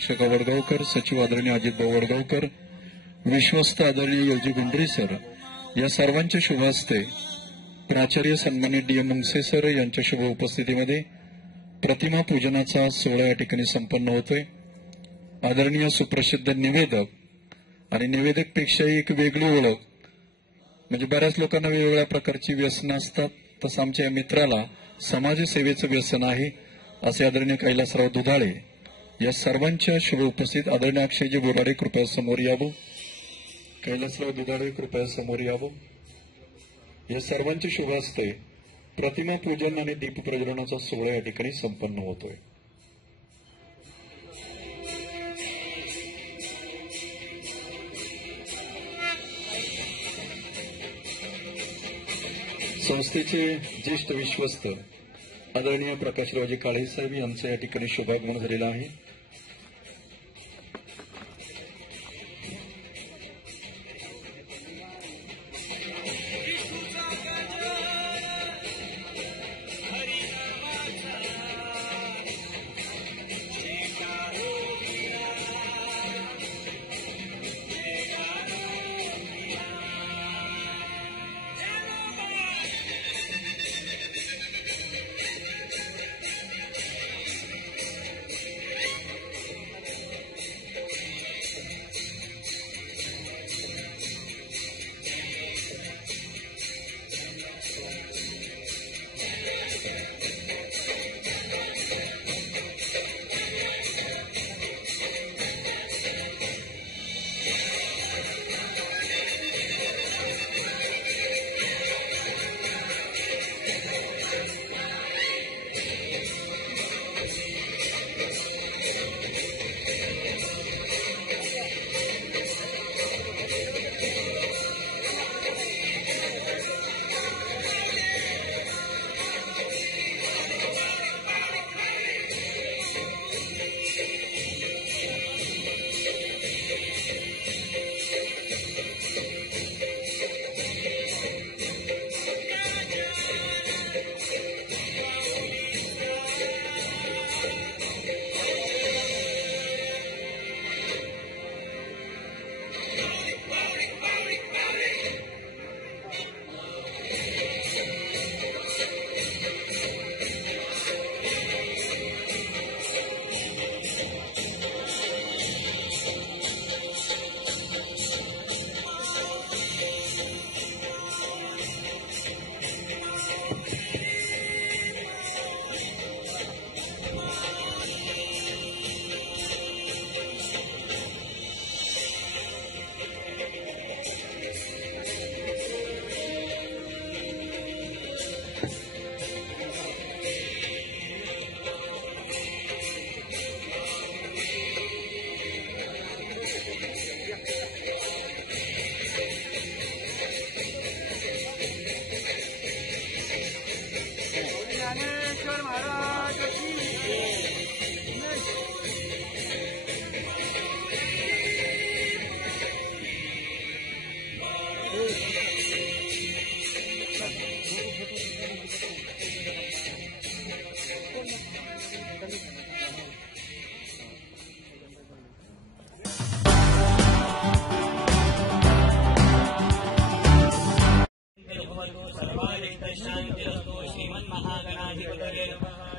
शिक्षक वडगावकर, सचिव आदरणीय अजितभाऊ वडगावकर, विश्वस्त आदरणीय योजी गुंडरी सर या सर्वांच्या शुभ हस्ते प्राचार्य सन्मानित डी. मुंगसे सर यांच्या शुभ उपस्थितीमध्ये प्रतिमा पूजनाचा सोहळा या ठिकाणी संपन्न होतोय। आदरणीय सुप्रसिद्ध निवेदक आणि निवेदकपेक्षाही एक वेगळी ओळख म्हणजे बऱ्याच लोकांना वेगवेगळ्या प्रकारची व्यसनं असतात, तसं आमच्या या मित्राला समाजसेवेचं व्यसन आहे असे आदरणीय कैलासराव दुधाळे या सर्वांच्या शुभ उपस्थित आदरणीय अक्षयजी बोराडे कृपया समोर यावं, कैलासराव दुधाळे कृपया समोर यावं। या सर्वांच्या शुभ हस्ते प्रतिमा पूजन आणि दीप प्रज्वलनाचा सोहळा या ठिकाणी संपन्न होतोय। संस्थेचे ज्येष्ठ विश्वस्त आदरणीय प्रकाशरावजी काळे साहेब यांचं या ठिकाणी शुभागमन झालेलं आहे।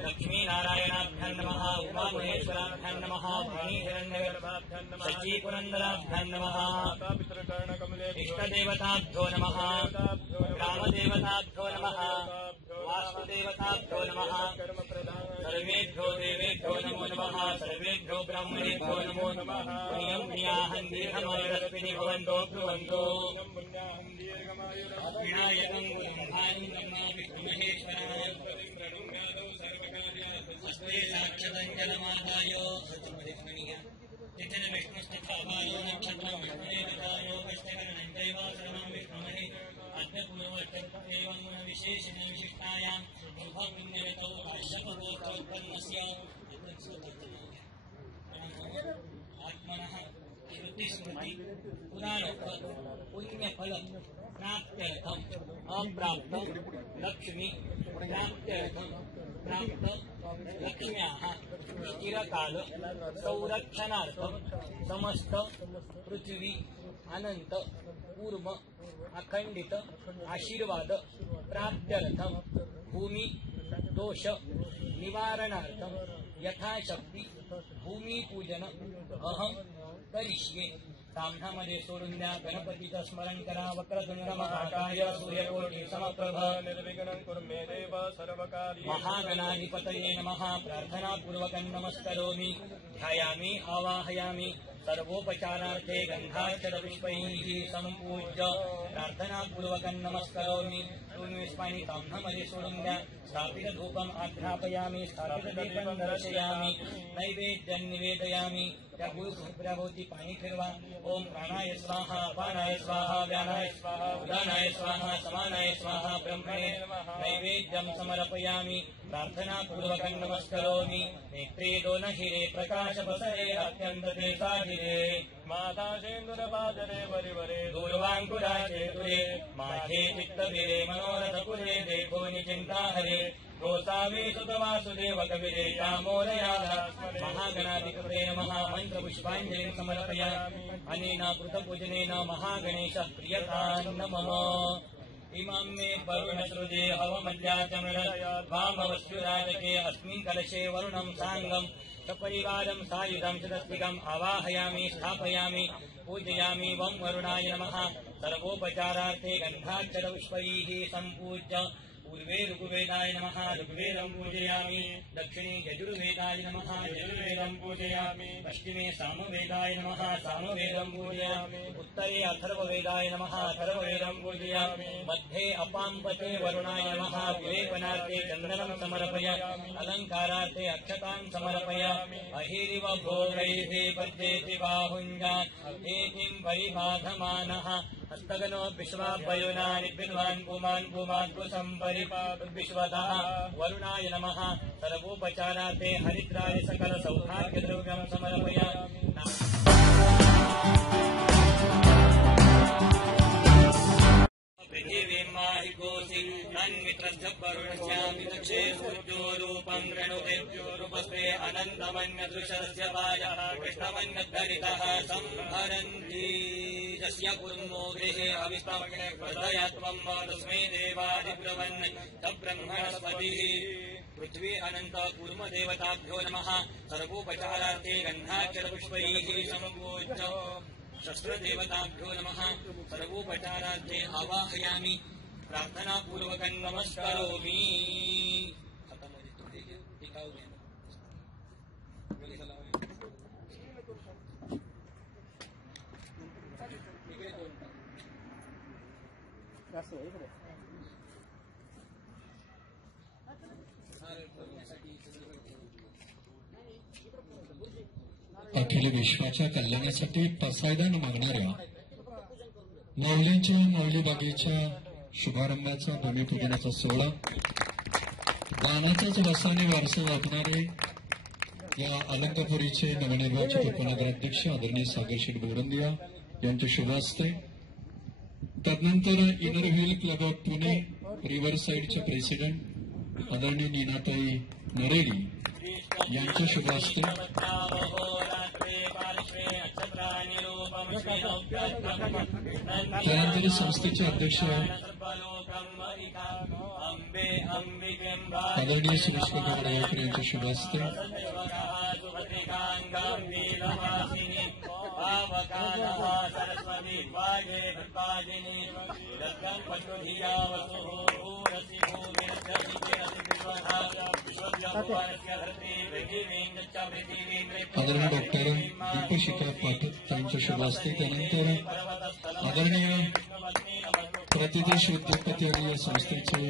लक्ष्मीनारायणाभ्यां नमः, उमामहेश्वराभ्यां नमः, सच्चीपुरन्दराभ्यां नमः, इष्टदेवताभ्यो नमः, ग्रामदेवताभ्यो नमः, वास्तुदेवताभ्यो नमः, सर्वेभ्यो देवेभ्यो नमो नमः, सर्वेभ्यो ब्राह्मणेभ्यो नमो नमः। पुण्यं पुण्याहं दीर्घमायुरस्मिन् भवन्तो ब्रुवन्तो विनायकं गुरुं विष्णुमहेश्वरान् हस्ते साक्षादञ्जलमादाय तिथिर् विष्णुस्तथा बालो नक्षत्रं विष्णुदेवतायो कष्टकरणञ्चैव सर्वं विष्णुमहे अद्यपूर्वचैवं विशेषेण विशिष्टायां शुभपुण्यवतौ काश्यपगोत्रोत्पन्नस्य आत्मनः श्रुतिस्मृति पुराणफल पुण्यफल प्राप्त्यर्थम् अप्राप्तं लक्ष्मी प्राप्त्यर्थं प्राप्त लक्ष्म्याः चिरकाल संरक्षणार्थं समस्त पृथ्वी अनंत कूर्म अखंडित आशीर्वाद प्राप्त्यर्थं भूमि दोष निवारणार्थं यथाशक्ती भूमिपूजन अहं करिष्ये। सामनामध्ये सोडून द्या। गणपतीचं स्मरण करा। वक्रतुंड महाकाय सूर्यकोटि समप्रभ निर्विघ्नं कुरु मे देव सर्वकार्येषु महागणाधिपतये नमः। प्रार्थनापूर्वकं नमस्करोमि ध्यायामि आवाहयामि। सर्वोपचारार्थे गंधाक्षरपुष्पैः सम्पूज्य प्रार्थनापूर्वकं नमस्करोमि। 2 पाणी ताम्नामध्ये सोडून द्या। स्थापित धूपम आध्यापयामि। स्थापित दीपं दर्शयामि। नैवेद्यं निवेदयामि। त्या गुरुसुप्राभोवती पाणी फिरवा। ओम प्राणाय स्वाहा अपानाय स्वाहा व्यानाय स्वाहा उदानाय स्वाहा समानाय स्वाहा ब्रह्मणे नैवेद्यं समर्पयामि। प्रार्थनापूर्वकं नमस्करोमि। नेत्रे दोनहिरे प्रकाशपसरे अत्यन्तते साधिरे माता शेन्दुरपादरे वरिवरे दूर्वाङ्कुराचेतुरे माझे चित्तविरे मनोरथकुले देखो निचिन्ता हरे गोसावी सुतवासुदेव कविरे श्यामोदयाला महागणाधिपते नमः। मन्त्रपुष्पाञ्जलिं समर्पयामि। अनेन कृतपूजनेन महागणेशः प्रियतां नमः। इमं मे वरुणसृजे हवमध्याचमृतवामवस्युराजके अस्मिन् कलशे वरुणं साङ्गं सपरिवारं सायुधं सदस्तिकम् आवाहयामि स्थापयामि पूजयामि। वं वरुणाय नमः। सर्वोपचारार्थे गन्धाक्षरपुष्पैः सम्पूज्य पूर्वे ऋग्वेदाय नमः। ऋग्वेदं पूजयामि। दक्षिणे यजुर्वेदाय नमः। यजुर्वेदं पूजयामि। पश्चिमे सामवेदाय नमः। सामवेदं पूजयामि। उत्तरे अथर्ववेदाय नमः। अथर्ववेदं पूजयामि। मध्ये अपाम्पते वरुणाय नमः। विलेपनार्थे चन्दनं समर्पयामि। अलङ्कारार्थे अक्षतां समर्पयामि। अहिरिव भोगैः पद्येति बाहुञ्जान् हेतिं परिबाधमानः हस्तगनो विश्वाभयोना निर्विद्वान् पुमान् पुमाद्भुसम्परिपाद्विश्वतः वरुणाय नमः। सर्वोपचारार्थे हरिद्राय सकल सौभाग्यद्रव्यं समर्पयामि। पृथिवीं माहिकोऽसि तन्मित्रस्य वरुणस्यामि दक्षे सूर्यो रूपं गृणुते रूपस्ते अनन्तमन्यदृशस्य वायः कृष्णमन्यद्धरितः संहरन्ति यस्य कुर्मो गृहे अविष्टं हृदयत्वं तस्मै देवादिब्रवन् स ब्रह्मणस्पतिः। पृथ्वी अनंत कूर्म देवताभ्यो नमः। सर्वोपचारार्थे गन्धाक्षरपुष्पैः सम्पूज्य शस्त्रदेवताभ्यो नमः। सर्वोपचारार्थे आवाहयामि। प्रार्थनापूर्वकं नमस्करोमि। अखिल विश्वाच्या कल्याणासाठी पसायदान मागणाऱ्या माऊलींच्या माऊली बागेच्या शुभारंभाचा भूमिपूजनाचा सोहळा दानाच्याच रसाने वारसा जपणारे या अलंकापुरीचे नवनिर्वाचित उपनगराध्यक्ष आदरणीय सागरशेठ बोरंदिया यांच्या शुभ हस्ते, तदनंतर inner wheel club of Pune river साईडचे प्रेसिडेंट आदरणीय नीनाताई नरेली यांच्या शुभ हस्ते, त्यानंतर संस्थेचे अध्यक्ष आदरणीय सुरेश गगडकर यांच्या शुभ हस्ते, आदरणीय डॉक्टर दीपशिखा पाठक यांच्या शुभ हस्ते, त्यानंतर आदरणीय प्रतिदेश उद्योगपती आणि या संस्थेचे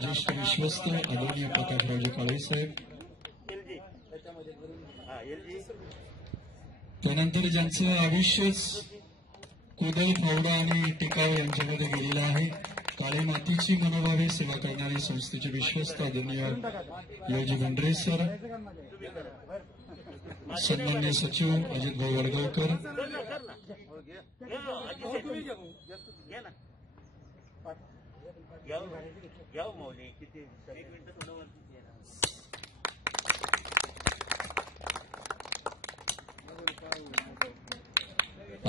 ज्येष्ठ विश्वस्त आदरणीय प्रकाशरावजी काळे साहेब, त्यानंतर ज्यांचं आयुष्यच कुदळ फावडा आणि टिकाव यांच्यामध्ये गेलेलं आहे, काळी मातीची मनोभावे सेवा करणारी संस्थेचे विश्वस्त आदरणीय योजी भंडरे सर, सन्मान्य सचिव अजित भाऊ वडगावकर,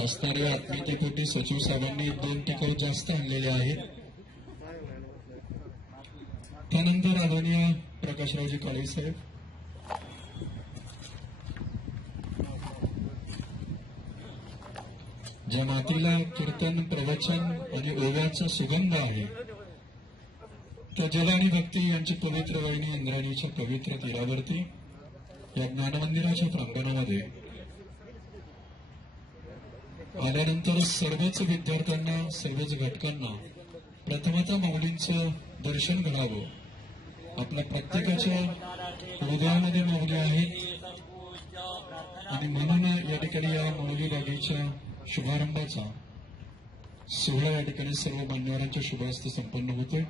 असणाऱ्या आत्मीयतेपोटी सचिव साहेबांनी 2 टिकाऊ जास्त आणलेले आहेत. त्यानंतर आदरणीय प्रकाशरावजी काळे साहेब, ज्या मातीला कीर्तन, प्रवचन आणि ओव्याचा सुगंध आहे, त्या जल आणि भक्ती यांची पवित्र वाहिनी इंद्रायणीच्या पवित्र तीरावरती या ज्ञानमंदिराच्या प्रांगणामध्ये आल्यानंतर सर्वच विद्यार्थ्यांना, सर्वच घटकांना प्रथमतः माऊलींचं दर्शन घडावं. आपल्या प्रत्येकाच्या हृदयामध्ये माऊली आहेत आणि म्हणून या ठिकाणी या माऊली बागेच्या शुभारंभाचा सोहळा या ठिकाणी सर्व मान्यवरांच्या शुभ हस्ते संपन्न होतोय.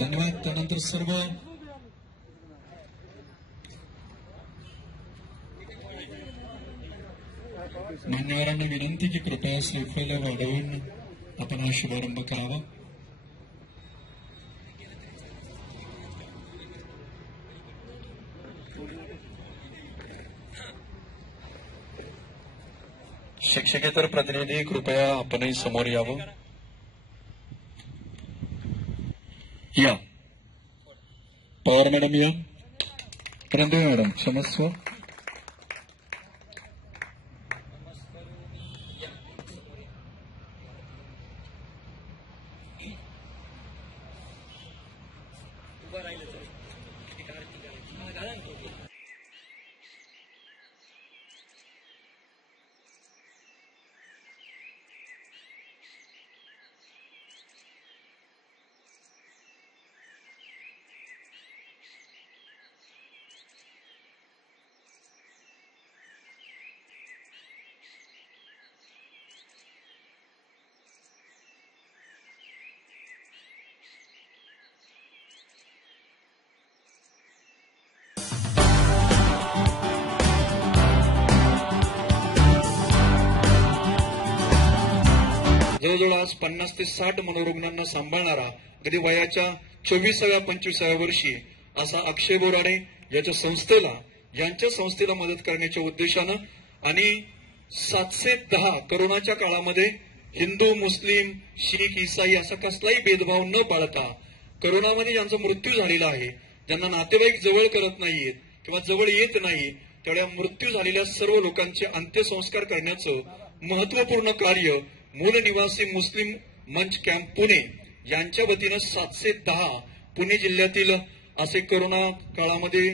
धन्यवाद. त्यानंतर सर्व मान्यवरांना विनंती की कृपया श्रीफळ वाढवून आपण हा शुभारंभ करावा. शिक्षकेतर प्रतिनिधी कृपया आपणही समोर यावं. या पवार मॅडम या. रणदेव मॅडम क्षमस्व. जवळजवळ आज 50 ते 60 मनोरुग्णांना सांभाळणारा अगदी वयाच्या 24व्या-25व्या वर्षी असा अक्षय बोराडे यांच्या संस्थेला मदत करण्याच्या उद्देशानं आणि 710 करोनाच्या काळामध्ये हिंदू, मुस्लिम, शीख, ईसाई असा कसलाही भेदभाव न पाळता करोनामध्ये ज्यांचा मृत्यू झालेला आहे, ज्यांना नातेवाईक जवळ करत नाहीत किंवा जवळ येत नाही, तेवढ्या मृत्यू झालेल्या सर्व लोकांचे अंत्यसंस्कार करण्याचं महत्वपूर्ण कार्य मूल निवासी मुस्लिम मंच कॅम्प पुणे यांच्या वतीनं 710 पुणे जिल्ह्यातील असे करोना काळामध्ये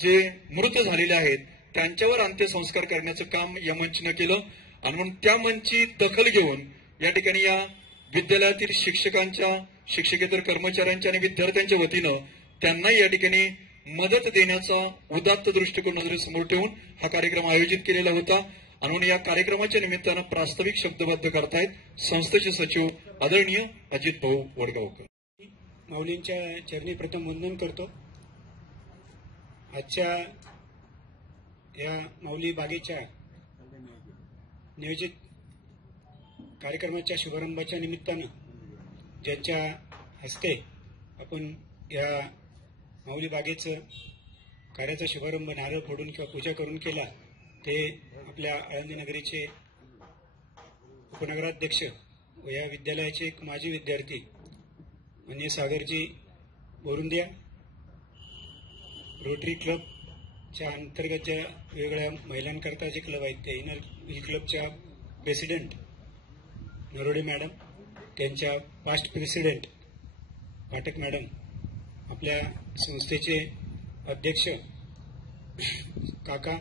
जे मृत झालेले आहेत त्यांच्यावर अंत्यसंस्कार करण्याचं काम या मंचनं केलं. आणि म्हणून त्या मंचची दखल घेऊन या ठिकाणी या विद्यालयातील शिक्षकांच्या, शिक्षकेतर कर्मचाऱ्यांच्या आणि विद्यार्थ्यांच्या वतीनं त्यांना या ठिकाणी मदत देण्याचा उदात्त दृष्टिकोन नजरेसमोर ठेवून हा कार्यक्रम आयोजित केलेला होता. आणि म्हणून या कार्यक्रमाच्या निमित्तानं प्रास्ताविक शब्दबद्ध करतायत संस्थेचे सचिव आदरणीय अजित भाऊ वडगावकर. माऊलींच्या चरणी प्रथम वंदन करतो. आजच्या या माऊली बागेच्या नियोजित कार्यक्रमाच्या शुभारंभाच्या निमित्तानं ज्यांच्या हस्ते आपण या माऊली बागेचं कार्याचा शुभारंभ नारळ फोडून किंवा पूजा करून केला ते आपल्या आळंदी नगरीचे उपनगराध्यक्ष व या विद्यालयाचे एक माजी विद्यार्थी म्हणजे सागरजी बोरुंदिया, रोटरी क्लबच्या अंतर्गत ज्या वेगळ्या महिलांकरता जे क्लब आहेत ते इनर व्हील क्लबच्या प्रेसिडेंट नरोडे मॅडम, त्यांच्या पास्ट प्रेसिडेंट पाठक मॅडम, आपल्या संस्थेचे अध्यक्ष काका,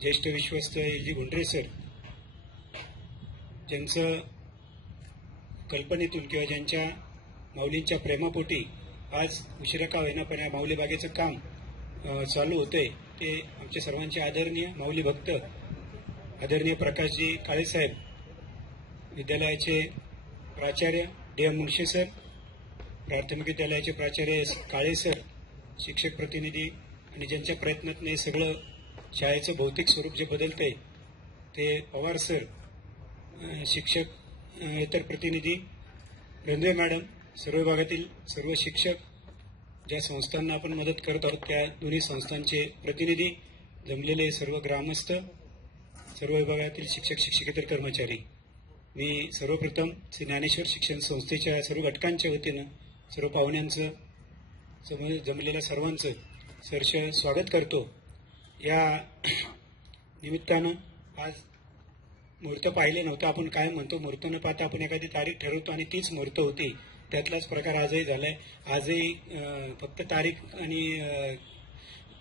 ज्येष्ठ विश्वस्त एल.जी. गुंडरे सर, ज्यांचं कल्पनेतून किंवा ज्यांच्या माऊलींच्या प्रेमापोटी आज उशिरा का होईना पण या माऊली बागेचं काम चालू होतंय ते आमचे सर्वांचे आदरणीय माऊली भक्त आदरणीय प्रकाशजी काळेसाहेब, विद्यालयाचे प्राचार्य डी.एम. मुंडशे सर, प्राथमिक विद्यालयाचे प्राचार्य काळे सर, शिक्षक प्रतिनिधी आणि ज्यांच्या प्रयत्नातून हे सगळं शाळेचं भौतिक स्वरूप जे बदलतंय ते पवार सर, शिक्षक इतर प्रतिनिधी रणदेव मॅडम, सर्व भागातील सर्व शिक्षक, ज्या संस्थांना आपण मदत करत आहोत त्या दोन्ही संस्थांचे प्रतिनिधी, जमलेले सर्व ग्रामस्थ सर्व विभागातील शिक्षक शिक्षकेतर कर्मचारी, मी सर्वप्रथम श्री ज्ञानेश्वर शिक्षण संस्थेच्या सर्व घटकांच्या वतीनं सर्व पाहुण्यांचं जमलेल्या सर्वांचं सहर्ष स्वागत करतो. या निमित्तानं आज मुहूर्त पाहिले नव्हतं. आपण काय म्हणतो, मुहूर्त न पाहता आपण एखादी तारीख ठरवतो आणि तीच मुहूर्त होती. त्यातलाच प्रकार आजही झालाय. आजही फक्त तारीख आणि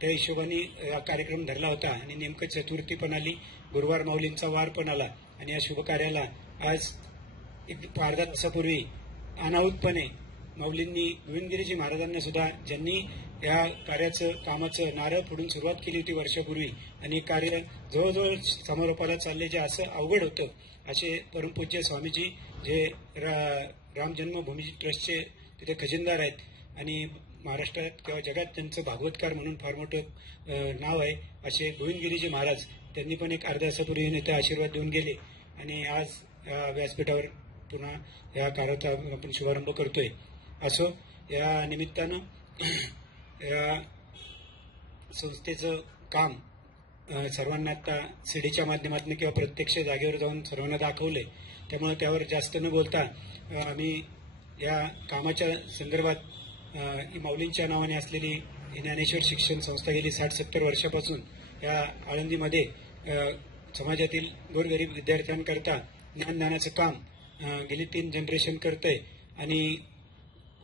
त्या हिशोबाने हा कार्यक्रम धरला होता आणि नेमकं चतुर्थी पण आली, गुरुवार माऊलींचा वार पण आला आणि या शुभ कार्याला आज एक अर्धा तासापूर्वी अनाहूतपणे माऊलींनी गोविंदगिरीजी महाराजांना सुद्धा, ज्यांनी या कार्याचं कामाचं नारळ फोडून सुरुवात केली होती वर्षापूर्वी आणि कार्य जवळजवळ समारोपाला चालले, जे असं अवघड होतं, असे परमपूज्य स्वामीजी जे राम जन्मभूमी ट्रस्टचे तिथे खजिनदार आहेत आणि महाराष्ट्रात किंवा जगात त्यांचं भागवतकार म्हणून फार मोठं नाव आहे, असे गोविंदगिरीजी महाराज, त्यांनी पण एक अर्ध्या तासापूर्वी इथं आशीर्वाद देऊन गेले आणि आज व्यासपीठावर पुन्हा या कार्याचा आपण शुभारंभ करतोय. असो, या निमित्तानं या संस्थेचं काम सर्वांना आता सीडीच्या माध्यमातून किंवा प्रत्यक्ष जागेवर जाऊन सर्वांना दाखवलंय. त्यामुळे त्यावर जास्त न बोलता आम्ही या कामाच्या संदर्भात माऊलींच्या नावाने असलेली ज्ञानेश्वर शिक्षण संस्था गेली 60-70 वर्षापासून या आळंदीमध्ये समाजातील गोरगरीब विद्यार्थ्यांकरता ज्ञानदानाचं काम गेली 3 जनरेशन करतंय आणि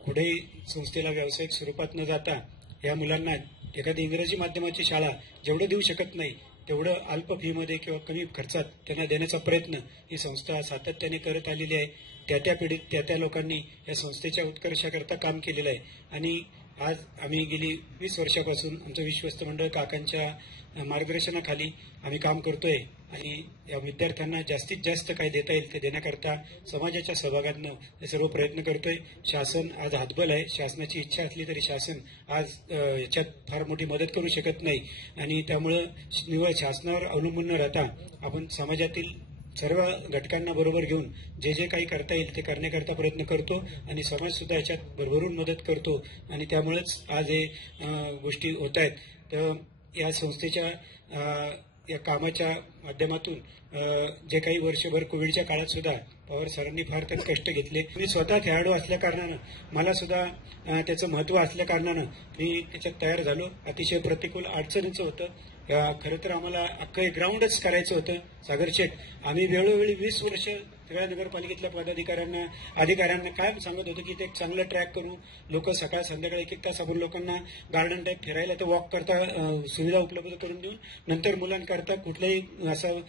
कुठेही संस्थेला व्यावसायिक स्वरूपात न जाता या मुलांना एखादी इंग्रजी माध्यमाची शाळा जेवढं देऊ शकत नाही तेवढं अल्प फीमध्ये किंवा कमी खर्चात त्यांना देण्याचा प्रयत्न ही संस्था सातत्याने करत आलेली आहे. त्या पिढीत त्या लोकांनी या संस्थेच्या उत्कर्षाकरता काम केलेलं आहे आणि आज आम्ही गेली 20 वर्षापासून आमचं विश्वस्त मंडळ काकांच्या मार्गदर्शनाखाली आम्ही काम करतोय आणि या विद्यार्थ्यांना जास्तीत जास्त काय देता येईल ते देण्याकरता समाजाच्या सहभागातनं हे सर्व प्रयत्न करतोय. शासन आज हातबल आहे. शासनाची इच्छा असली तरी शासन आज याच्यात फार मोठी मदत करू शकत नाही आणि त्यामुळं निव्वळ शासनावर अवलंबून न राहता आपण समाजातील सर्व घटकांना बरोबर घेऊन जे काही करता येईल ते करण्याकरता प्रयत्न करतो आणि समाज सुद्धा याच्यात भरभरून मदत करतो आणि त्यामुळेच आज हे गोष्टी होत आहेत. तर या संस्थेच्या या कामाच्या माध्यमातून जे काही वर्षभर कोविडच्या काळात सुद्धा पवार सरांनी फार त्यात कष्ट घेतले. मी स्वतः खेळाडू असल्या कारणानं मला सुद्धा त्याचं महत्व असल्या कारणानं मी त्याच्यात तयार झालो. अतिशय प्रतिकूल अडचणीचं होतं. खरं तर आम्हाला अख्खं ग्राउंडच करायचं होतं. सागरशेठ, आम्ही वेळोवेळी 20 वर्ष सगळ्या नगरपालिकेतल्या अधिकाऱ्यांना काय सांगत होतो की ते एक चांगलं ट्रॅक करू, लोक सकाळ संध्याकाळी 1-1 तास आपण लोकांना गार्डन टाईप फिरायला तर वॉक करता सुविधा उपलब्ध करून देऊन नंतर मुलांकरता कुठल्याही असं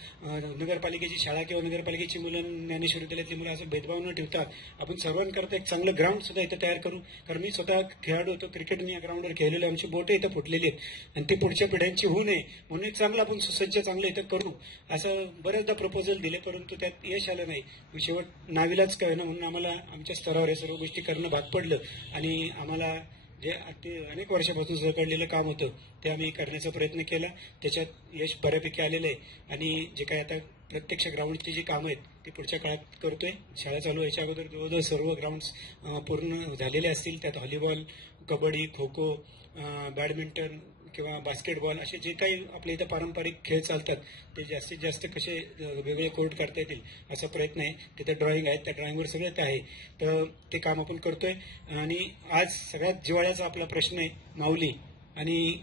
नगरपालिकेची शाळा किंवा नगरपालिकेची मुलं, ज्ञानेश्वर विद्यालयातली मुलं असं भेदभाव न ठेवता आपण सर्वांकरता एक चांगलं ग्राउंड सुद्धा इथं तयार करू. कारण मी स्वतः खेळाडू होतो, क्रिकेट मी या ग्राउंडवर खेळलेलो, आमची बोटं इथं फुटलेली आहेत आणि ती पुढच्या पिढ्यांची होऊ नये म्हणून एक चांगलं आपण सुसज्ज चांगलं इथं करू असं बरेचदा प्रपोजल दिले, परंतु त्यात यश आलं नाही. शेवट नाविलाच कळणं म्हणून आम्हाला आमच्या स्तरावर या सर्व गोष्टी करणं भाग पडलं आणि आम्हाला जे अनेक वर्षापासून जकडलेलं काम होतं ते आम्ही करण्याचा प्रयत्न केला. त्याच्यात यश बऱ्यापैकी आलेलं आहे आणि जे काही आता प्रत्यक्ष ग्राउंडची जी कामं आहेत ती पुढच्या काळात करतोय. शाळा चालू व्हायच्या अगोदर जवळजवळ सर्व ग्राउंड्स पूर्ण झालेले असतील. त्यात व्हॉलीबॉल, कबड्डी, खो खो, बॅडमिंटन किंवा बास्केटबॉल असे जे काही आपल्या इथं पारंपरिक खेळ चालतात ते जास्तीत जास्त कसे वेगळे कोर्ट करता येतील असा प्रयत्न आहे. तिथे ड्रॉइंग आहे, त्या ड्रॉइंगवर सगळं ते आहे. तर ते काम आपण करतोय आणि आज सगळ्यात जिव्हाळ्याचा आपला प्रश्न आहे माऊली. आणि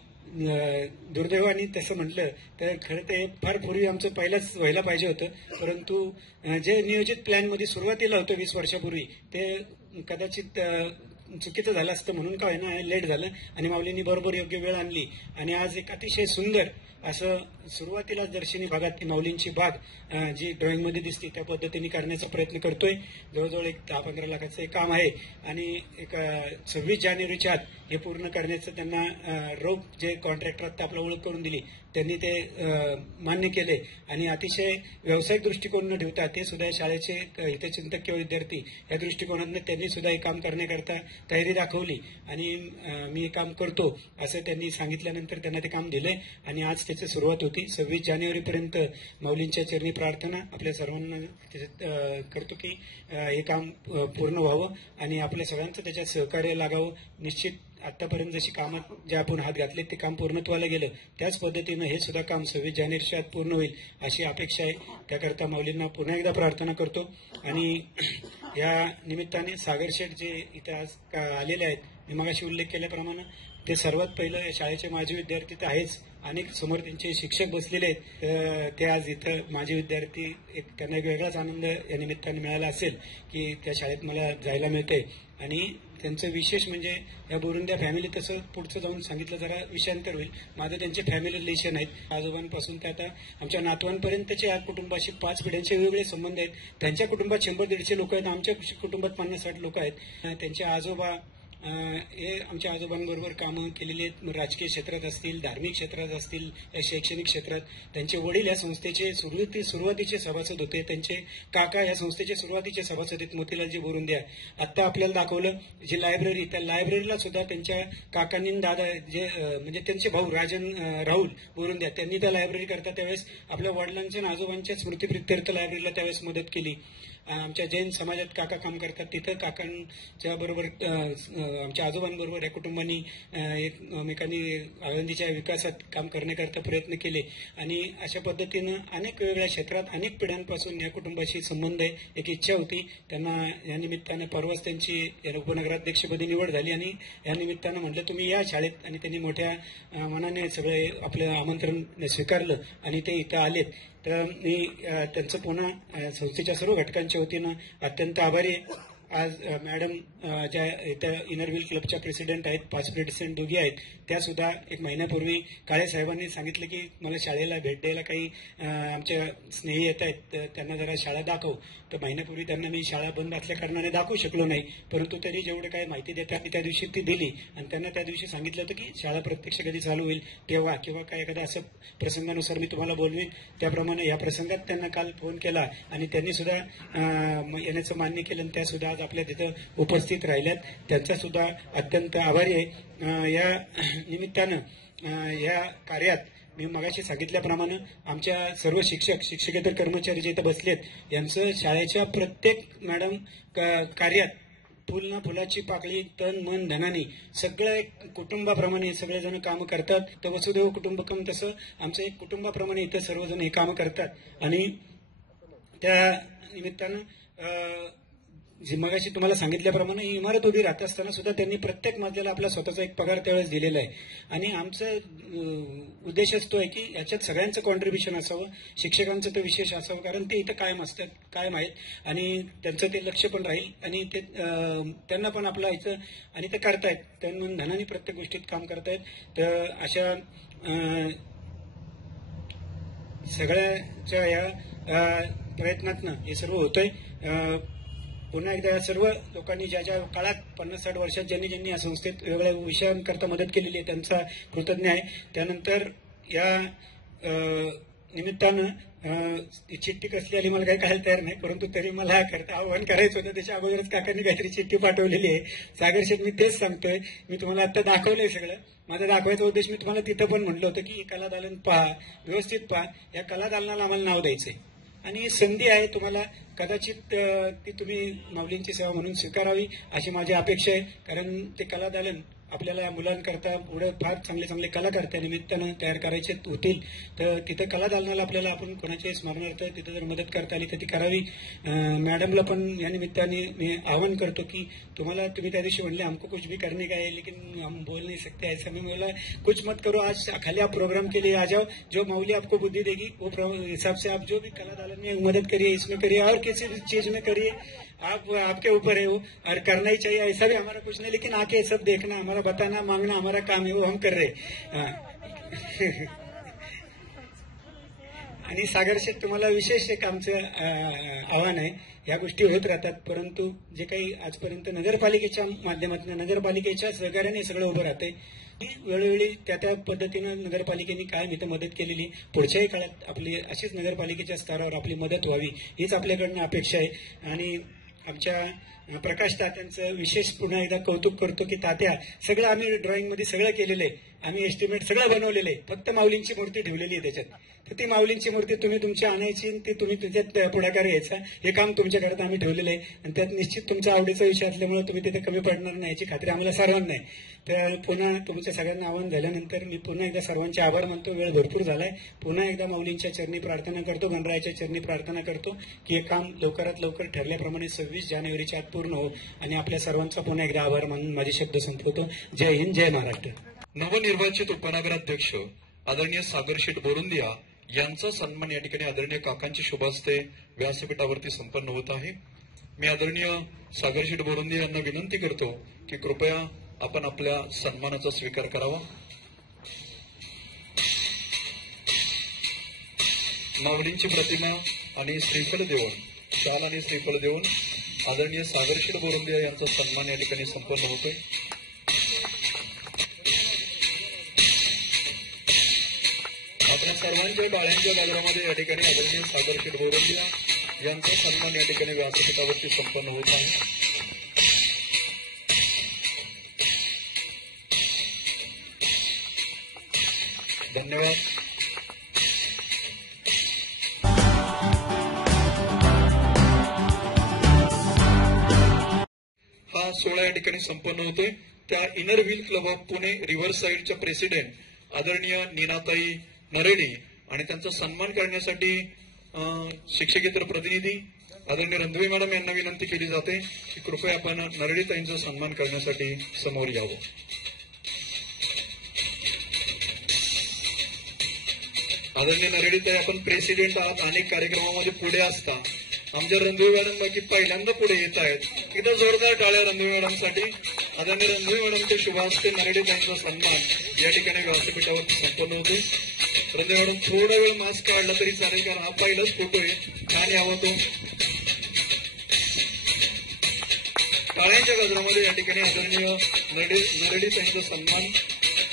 दुर्दैवाने तसं म्हटलं तर खरं ते फार पूर्वी आमचं पहिलाच व्हायला पाहिजे होतं, परंतु जे नियोजित प्लॅनमध्ये सुरुवातीला होतं 20 वर्षापूर्वी ते कदाचित चुकीचं झालं असतं म्हणून काय ना लेट झालं आणि माऊलींनी बरोबर योग्य वेळ आणली आणि आज एक अतिशय सुंदर असं सुरुवातीला दर्शनी भागात ती माऊलींची बाग जी ड्रॉइंगमध्ये दिसते त्या पद्धतीने करण्याचा प्रयत्न करतोय. जवळजवळ एक 10-15 लाखाचं एक काम आहे आणि एक 26 जानेवारीच्या आत हे पूर्ण करण्याचं त्यांना रोख जे कॉन्ट्रॅक्टर आपला ओळख करून दिली त्यांनी ते मान्य केले आणि अतिशय व्यावसायिक दृष्टिकोन न ठेवता ते सुद्धा शाळेचे हितचिंतक किंवा विद्यार्थी या दृष्टिकोनातून त्यांनी सुद्धा हे काम करण्याकरता तयारी दाखवली आणि मी हे काम करतो असं त्यांनी सांगितल्यानंतर त्यांना ते काम दिलंय आणि आज त्याची सुरुवात होती. 26 जानेवारीपर्यंत माऊलींच्या चरणी प्रार्थना आपल्या सर्वांना करतो की हे काम पूर्ण व्हावं आणि आपल्या सगळ्यांचं त्याच्यात सहकार्य लागावं. निश्चित आतापर्यंत जशी कामात जे आपण हात घातले ते काम पूर्णत्वाला गेलं त्याच पद्धतीनं हे सुद्धा काम 26 जानेवारीच्या आत पूर्ण होईल अशी अपेक्षा आहे. त्याकरता माऊलींना पुन्हा एकदा प्रार्थना करतो. आणि या निमित्ताने सागर शेठ जे इथे आज आलेले आहेत, मी मगाशी उल्लेख केल्याप्रमाणे ते सर्वात पहिलं या शाळेचे माजी विद्यार्थी तर आहेच, अनेक समोर त्यांचे शिक्षक बसलेले आहेत. ते आज इथं माजी विद्यार्थी त्यांना एक वेगळाच आनंद या निमित्ताने मिळाला असेल की त्या शाळेत मला जायला मिळते. आणि त्यांचं विशेष म्हणजे या बोरुंद्या फॅमिली, तसं पुढचं जाऊन सांगितलं जरा विषयांतर होईल, माझं त्यांचे फॅमिली रिलेशन आहेत. आजोबांपासून ते आता आमच्या नातवांपर्यंतचे या कुटुंबाशी 5 पिढ्यांचे वेगवेगळे संबंध आहेत. त्यांच्या कुटुंबात 100-150 लोक आहेत, आमच्या कुटुंबात 50-60 लोक आहेत. त्यांचे आजोबा हे आमच्या आजोबांबरोबर कामं केलेली आहेत, राजकीय क्षेत्रात असतील, धार्मिक क्षेत्रात असतील, या शैक्षणिक क्षेत्रात. त्यांचे वडील या संस्थेचे सुरुवातीचे सभासद होते. त्यांचे काका या संस्थेचे सुरुवातीचे सभासद आहेत, मोतीलालजी बोरुंद्या. आता आपल्याला दाखवलं जी लायब्ररी, त्या लायब्ररीला सुद्धा त्यांच्या काकांनी दादा जे म्हणजे त्यांचे भाऊ राजन राहुल बोरुंद्या त्यांनी त्या लायब्ररी करता त्यावेळेस आपल्या वडिलांच्या आणि आजोबांच्या स्मृतीप्रित्यर्थ लायब्ररीला त्यावेळेस मदत केली. आमच्या जैन समाजात काका काम करतात, तिथं काकांच्या बरोबर आमच्या आजोबांबरोबर या कुटुंबांनी एकमेकांनी आळंदीच्या विकासात काम करण्याकरता प्रयत्न केले. आणि अशा पद्धतीनं अनेक वेगवेगळ्या क्षेत्रात अनेक पिढ्यांपासून या कुटुंबाशी संबंध आहे. एक इच्छा होती त्यांना, या निमित्तानं परवाच त्यांची उपनगराध्यक्षपदी निवड झाली आणि या निमित्तानं म्हटलं तुम्ही या शाळेत, आणि त्यांनी मोठ्या मनाने सगळे आपलं आमंत्रण स्वीकारलं आणि ते इथं आलेत. तर मी त्यांचं पुन्हा संस्थेच्या सर्व घटकांच्या वतीनं अत्यंत आभारी आहे. आज मॅडम ज्या इथं इनर व्हील क्लबच्या प्रेसिडेंट आहेत, 5 प्रेसिडेंट दोघी आहेत, त्या सुद्धा एक महिन्यापूर्वी काळे साहेबांनी सांगितलं की मला शाळेला भेट द्यायला काही आमच्या स्नेही येत आहेत, त्यांना जरा शाळा दाखव. तर महिन्यापूर्वी त्यांना मी शाळा बंद असल्या कारणाने दाखवू शकलो नाही, परंतु त्यांनी जेवढं काही माहिती देतात मी त्या दिवशी ती दिली. आणि त्यांना त्या दिवशी सांगितलं होतं की शाळा प्रत्यक्ष कधी चालू होईल तेव्हा, किंवा काय एखादा असं प्रसंगानुसार मी तुम्हाला बोलवीन. त्याप्रमाणे या प्रसंगात त्यांना काल फोन केला आणि त्यांनी सुद्धा येण्याचं मान्य केलं आणि त्या सुद्धा आज आपल्या तिथं उपस्थित राहिल्यात. त्यांचा सुद्धा अत्यंत आभारी आहे. या निमित्तानं या कार्यात मी मगाशी सांगितल्याप्रमाणे आमच्या सर्व शिक्षकेतर कर्मचारी जे इथं बसलेत यांचं शाळेच्या प्रत्येक मॅडम कार्यात फुल ना फुलाची पाकळी तन मन धनाने सगळं एक कुटुंबाप्रमाणे सगळेजण कामं करतात. तर वसुदैव कुटुंबकम तसं आमचं एक कुटुंबाप्रमाणे इथं सर्वजण हे कामं करतात. आणि त्या निमित्तानं जी मगाशी तुम्हाला सांगितल्याप्रमाणे ही इमारत उभी राहत असताना सुद्धा त्यांनी प्रत्येक मजल्याला आपला स्वतःचा एक पगार त्यावेळेस दिलेला आहे. आणि आमचा उद्देश असतो आहे की याच्यात सगळ्यांचं कॉन्ट्रीब्युशन असावं, शिक्षकांचं तर विशेष असावं, कारण ते इथं कायम असतात, कायम आहेत आणि त्यांचं ते लक्ष पण राहील आणि ते त्यांना पण आपलं इथं आणि ते करतायत, त्यांना धनाने प्रत्येक गोष्टीत काम करतायत. तर अशा सगळ्याच्या या प्रयत्नातनं हे सर्व होतंय. पुन्हा एकदा या सर्व लोकांनी ज्या ज्या काळात 50-60 वर्षात ज्यांनी या संस्थेत वेगवेगळ्या विषयांकरता मदत केलेली आहे त्यांचा कृतज्ञ आहे. त्यानंतर या निमित्तानं चिठ्ठी कसली आली मला काही कळायला तयार नाही, परंतु तरी मला करता आव्हान करायचं होतं. त्याच्या अगोदरच काकांनी काहीतरी चिठ्ठी पाठवलेली आहे. सागर शेठ, मी तेच सांगतोय, मी तुम्हाला आता दाखवलंय सगळं. माझा दाखवायचा उद्देश मी तुम्हाला तिथं पण म्हटलं होतं की कला दालन पहा, व्यवस्थित पहा. या कला दालनाला आम्हाला नाव द्यायचंय आणि संधी आहे तुम्हाला, कदाचित ती तुम्ही माऊलींची सेवा म्हणून स्वीकारावी अशी माझी अपेक्षा आहे. कारण ते कला दालन आपल्याला मुलांकरता पुढे फार चांगले चांगले कलाकार त्या निमित्तानं तयार करायचे होतील. तर तिथं कला दालनाला आपल्याला आपण कोणाच्या स्मरणार्थ तिथं जर मदत करता आली तर ती करावी. मॅडमला पण या निमित्ताने मी आवाहन करतो की तुम्ही त्या दिवशी म्हणले हमको कुछ भी करने का है लेकिन हम बोल नहीं सकते, ऐसा मी बोला कुछ मत करो, आज खाली आप प्रोग्राम के लिए आ जाओ, जो माऊली आपको बुद्धि देगी वो हिसाब से आप जो भी कला दालन में मदद करिए, इसमें करिए और किसी चीज में करिए, आप आपके ऊपर है वो, और करना ही चाहिए. ऐसा भी हमारा कुछ नहीं, लेकिन आके सब देखना, हमारा बताना मांगना हमारा काम है, वो हम कर रहे. आणि सागर शेठ, तुम्हाला विशेष एक आमचं आव्हान आहे. या गोष्टी होत राहतात, परंतु जे काही आजपर्यंत नगरपालिकेच्या माध्यमातून नगरपालिकेच्या सहकार्याने सगळं उभं राहतंय. वेळोवेळी त्या पद्धतीनं नगरपालिकेने कायम इथं मदत केलेली, पुढच्याही काळात आपली अशीच नगरपालिकेच्या स्तरावर आपली मदत व्हावी हीच आपल्याकडनं अपेक्षा आहे. आणि आमच्या प्रकाश तात्यांचं विशेष पुन्हा एकदा कौतुक करतो की तात्या, सगळं आम्ही ड्रॉइंगमध्ये सगळं केलेलं आहे, आम्ही एस्टिमेट सगळं बनवलेलं आहे, फक्त माऊलींची मूर्ती ठेवलेली आहे त्याच्यात. तर ती माऊलींची मूर्ती तुम्ही तुमची आणायची आणि ती तुम्ही त्याच्यात पुढाकार घ्यायचा. हे काम तुमच्याकरता आम्ही ठेवलेलं आहे आणि त्यात निश्चित तुमचा आवडीचा विषय असल्यामुळे तुम्ही तिथे कमी पडणार नाही याची खात्री आम्हाला सर्वांना आहे. तर पुन्हा तुमच्या सगळ्यांना आवाहन झाल्यानंतर मी पुन्हा एकदा सर्वांचे आभार मानतो. वेळ भरपूर झालाय. पुन्हा एकदा माऊलींच्या चरणी प्रार्थना करतो, गणरायाच्या चरणी प्रार्थना करतो की हे काम लवकरात लवकर ठरल्याप्रमाणे 26 जानेवारीच्या आत पूर्ण हो आणि आपल्या सर्वांचा पुन्हा एकदा आभार मानून माझे शब्द संपवतो. जय हिंद, जय महाराष्ट्र. नवनिर्वाचित उपनगराध्यक्ष आदरणीय सागरशेठ बोरुंदिया यांचा सन्मान या ठिकाणी आदरणीय काकांच्या शुभ हस्ते व्यासपीठावरती संपन्न होत आहे. मी आदरणीय सागरशेठ बोरुंदिया यांना विनंती करतो की कृपया आपण आपल्या सन्मानाचा स्वीकार करावा. माऊलींची प्रतिमा आणि श्रीफळ देऊन, शाल आणि श्रीफळ देऊन आदरणीय सागरशेठ बोरुंदिया यांचा सन्मान या ठिकाणी संपन्न होतोय. आपल्या सर्वांच्या टाळ्यांच्या गजरामध्ये या ठिकाणी आदरणीय सागरशेठ बोरुंदिया यांचा सन्मान या ठिकाणी व्यासपीठावरती संपन्न होत आहे. धन्यवाद. हा सोहळा या ठिकाणी संपन्न होतोय. त्या inner wheel club of Pune river साईडच्या प्रेसिडेंट आदरणीय नीनाताई नरेडी आणि त्यांचा सन्मान करण्यासाठी शिक्षकेतर प्रतिनिधी आदरणीय रणधुवे मॅडम यांना विनंती केली जाते की कृपया आपण नरेडीताईंचा सन्मान करण्यासाठी समोर यावं. आदरणीय नरेडीताई, आपण प्रेसिडेंट आहात, अनेक कार्यक्रमामध्ये पुढे असता. आमच्या रणधुवे मॅडम बाकी पहिल्यांदा पुढे येत आहेत. एकदा जोरदार टाळ्या रणधुवे मॅडमसाठी. आदरणीय रणधुवे मॅडमच्या शुभ हस्ते नरेडीताईंचा सन्मान या ठिकाणी व्यासपीठावरती संपन्न होते. रणधुवे मॅडम थोडा वेळ मास्क काढला तरी चालेल, कारण हा पहिलाच फोटो आहे. छान यावा तो. टाळ्यांच्या गजरामध्ये या ठिकाणी आदरणीय नरेडीताईंचा सन्मान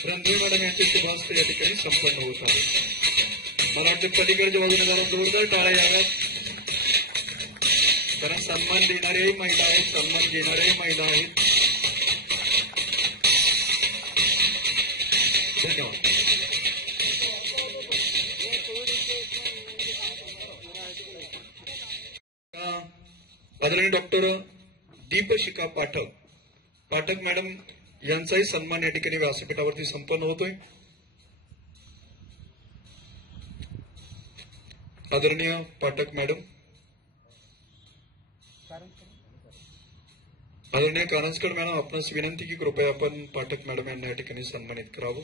रणधुवे मॅडम यांच्या शुभ हस्ते या ठिकाणी संपन्न होत आहे. मला वाटतं पलीकडच्या बाजूने जरा जोरदार टाळ्या याव्यात, कारण सन्मान देणारेही महिला आहेत, सन्मान घेणाऱ्याही महिला आहेत. धन्यवाद. आदरणीय डॉक्टर दीपशिखा पाठक मॅडम यांचाही सन्मान या ठिकाणी व्यासपीठावरती संपन्न होतोय. आदरणीय पाठक मॅडम, आदरणीय कारंजकर मॅडम, आपणास विनंती की कृपया आपण पाठक मॅडम यांना या ठिकाणी सन्मानित करावं.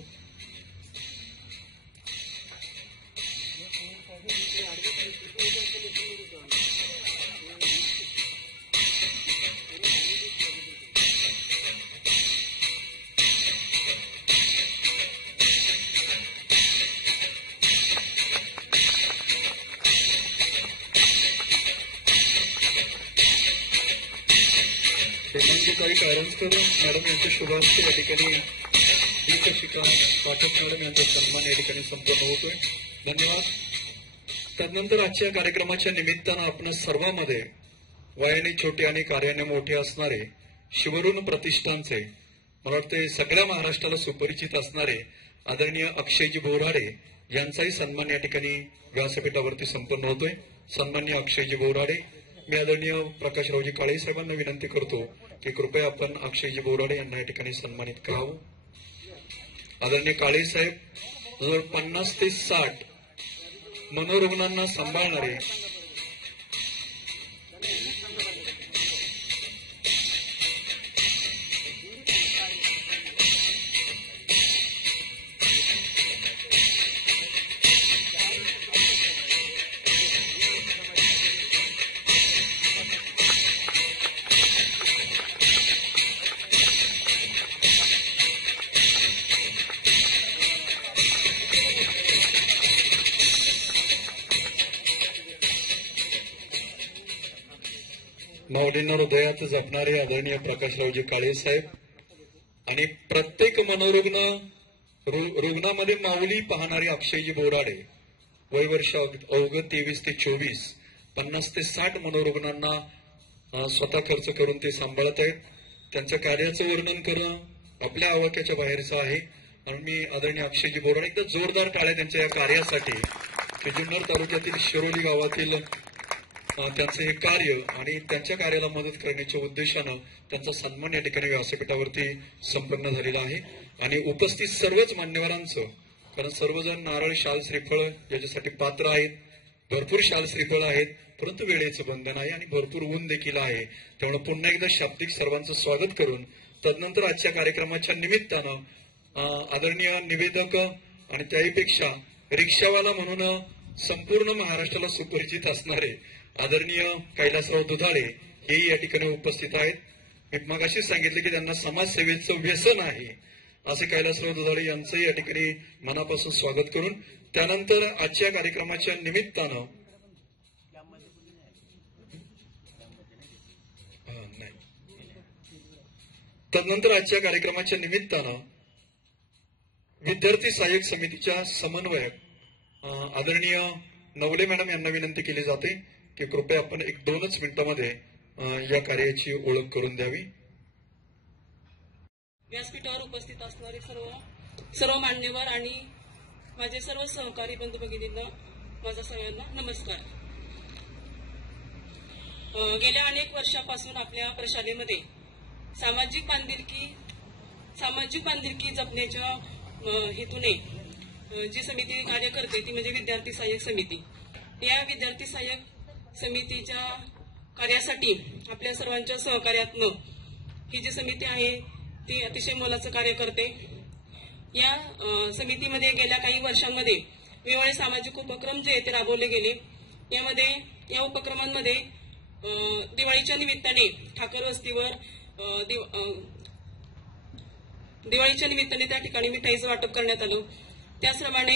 काही कारंजकर मॅडम यांच्या शुभ हस्ते या ठिकाणी दीपशिखा पाठक मॅडम यांचा सन्मान या ठिकाणी संपन्न होतोय. धन्यवाद. त्यानंतर आजच्या कार्यक्रमाच्या निमित्तानं आपण सर्वांमध्ये वयाने छोटे आणि कार्याने मोठे असणारे शिवऋण प्रतिष्ठानचे, मला वाटते सगळ्या महाराष्ट्राला सुपरिचित असणारे आदरणीय अक्षयजी बोराडे यांचाही सन्मान या ठिकाणी व्यासपीठावरती संपन्न होतोय. सन्माननीय अक्षयजी बोराडे, मी आदरणीय प्रकाशरावजी काळे साहेबांना विनंती करतो की कृपया आपण अक्षयजी बोराडे यांना या ठिकाणी सन्मानित करावं. आदरणीय काळे साहेब जवळ 50 ते 60 मनोरुग्णांना सांभाळणारे माऊलींना हृदयात जपणारे आदरणीय प्रकाशरावजी काळे साहेब आणि प्रत्येक रुग्णामध्ये माऊली पाहणारे अक्षयजी बोराडे, वयवर्ष अवघ 23 ते 24, 50 ते 60 मनोरुग्णांना स्वतः खर्च करून ते सांभाळत आहेत. त्यांच्या कार्याचं वर्णन करणं आपल्या आवाक्याच्या बाहेरचं आहे. आणि मी आदरणीय अक्षयजी बोराडे, एकदा जोरदार टाळ्या त्यांच्या या कार्यासाठी. की जुन्नर तालुक्यातील शिरोली गावातील त्यांचं हे कार्य आणि त्यांच्या कार्याला मदत करण्याच्या उद्देशानं त्यांचा सन्मान या ठिकाणी व्यासपीठावरती संपन्न झालेला आहे. आणि उपस्थित सर्वच मान्यवरांचं, कारण सर्वजण नारळ, शाल, श्रीफळ याच्यासाठी पात्र आहेत, भरपूर शाल श्रीफळ आहेत, परंतु वेळेचं बंधन आहे आणि भरपूर ऊन देखील आहे. त्यामुळे पुन्हा एकदा शाब्दिक सर्वांचं स्वागत करून तदनंतर आजच्या कार्यक्रमाच्या निमित्तानं आदरणीय निवेदक आणि त्याहीपेक्षा रिक्षावाला म्हणून संपूर्ण महाराष्ट्राला सुपरिचित असणारे आदरणीय कैलासराव दुधाळे हेही या ठिकाणी उपस्थित आहेत. मी मगाशी सांगितले की त्यांना समाजसेवेचं व्यसन आहे, असे कैलासराव दुधाळे यांचंही या ठिकाणी मनापासून स्वागत करून त्यानंतर आजच्या कार्यक्रमाच्या निमित्तानं विद्यार्थी सहाय्यक समितीच्या समन्वयक आदरणीय नवले मॅडम यांना विनंती केली जाते की कृपया आपण 1-2 मिनिटांमध्ये या कार्याची ओळख करून द्यावी. व्यासपीठावर उपस्थित असणारे सर्व मान्यवर आणि माझे सर्व सहकारी बंधू भगिनींना माझा सगळ्यांना नमस्कार. गेल्या अनेक वर्षापासून आपल्या प्रशालेमध्ये सामाजिक बांधिलकी जपण्याच्या हेतूने जी समिती कार्य करते ती म्हणजे विद्यार्थी सहाय्यक समिती. या विद्यार्थी सहाय्यक समितीच्या कार्यासाठी आपल्या सर्वांच्या सहकार्यातनं ही जी समिती आहे ती अतिशय मोलाचं कार्य करते. या समितीमध्ये गेल्या काही वर्षांमध्ये वेगवेगळे सामाजिक उपक्रम जे ते राबवले गेले. या उपक्रमांमध्ये दिवाळीच्या निमित्ताने ठाकर वस्तीवर दिवाळीच्या निमित्ताने त्या ठिकाणी मिठाईचं वाटप करण्यात आलं. त्याचप्रमाणे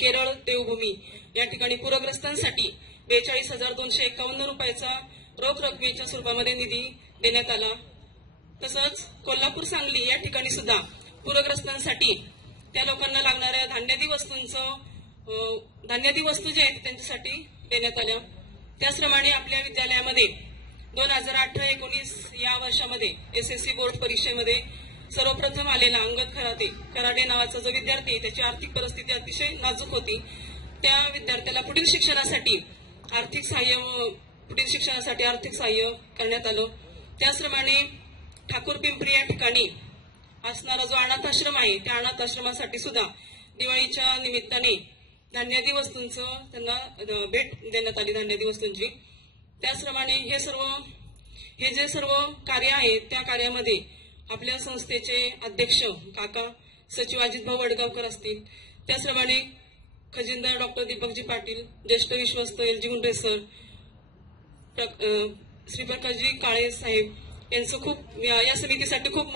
केरळ देवभूमी या ठिकाणी पूरग्रस्तांसाठी 42,251 रुपयाचा रोख रकमेच्या स्वरूपामध्ये निधी देण्यात आला. तसंच कोल्हापूर, सांगली या ठिकाणी सुद्धा पूरग्रस्तांसाठी त्या लोकांना लागणाऱ्या धान्यादी वस्तू जे आहेत त्यांच्यासाठी देण्यात आल्या. त्याचप्रमाणे आपल्या विद्यालयामध्ये 2018-19 या वर्षामध्ये SSC बोर्ड परीक्षेमध्ये सर्वप्रथम आलेला अंगद खराडे नावाचा जो विद्यार्थी त्याची आर्थिक परिस्थिती अतिशय नाजूक होती. त्या विद्यार्थ्याला पुढील शिक्षणासाठी आर्थिक सहाय्य करण्यात आलं. त्याचप्रमाणे ठाकूर पिंपरी या ठिकाणी असणारा जो अनाथ आश्रम आहे त्या अनाथ आश्रमासाठी सुद्धा दिवाळीच्या निमित्ताने धान्यादी वस्तूंचं त्यांना भेट देण्यात आली, धान्यादी वस्तूंची. त्याचप्रमाणे हे जे सर्व कार्य आहे त्या कार्यामध्ये आपल्या संस्थेचे अध्यक्ष काका सचिव अजितभाऊ वडगावकर असतील. त्याचप्रमाणे खजिनदार डॉक्टर दीपकजी पाटील, ज्येष्ठ विश्वस्त LG गुंडे सर, श्री प्रकाशजी काळे साहेब यांचं या समितीसाठी खूप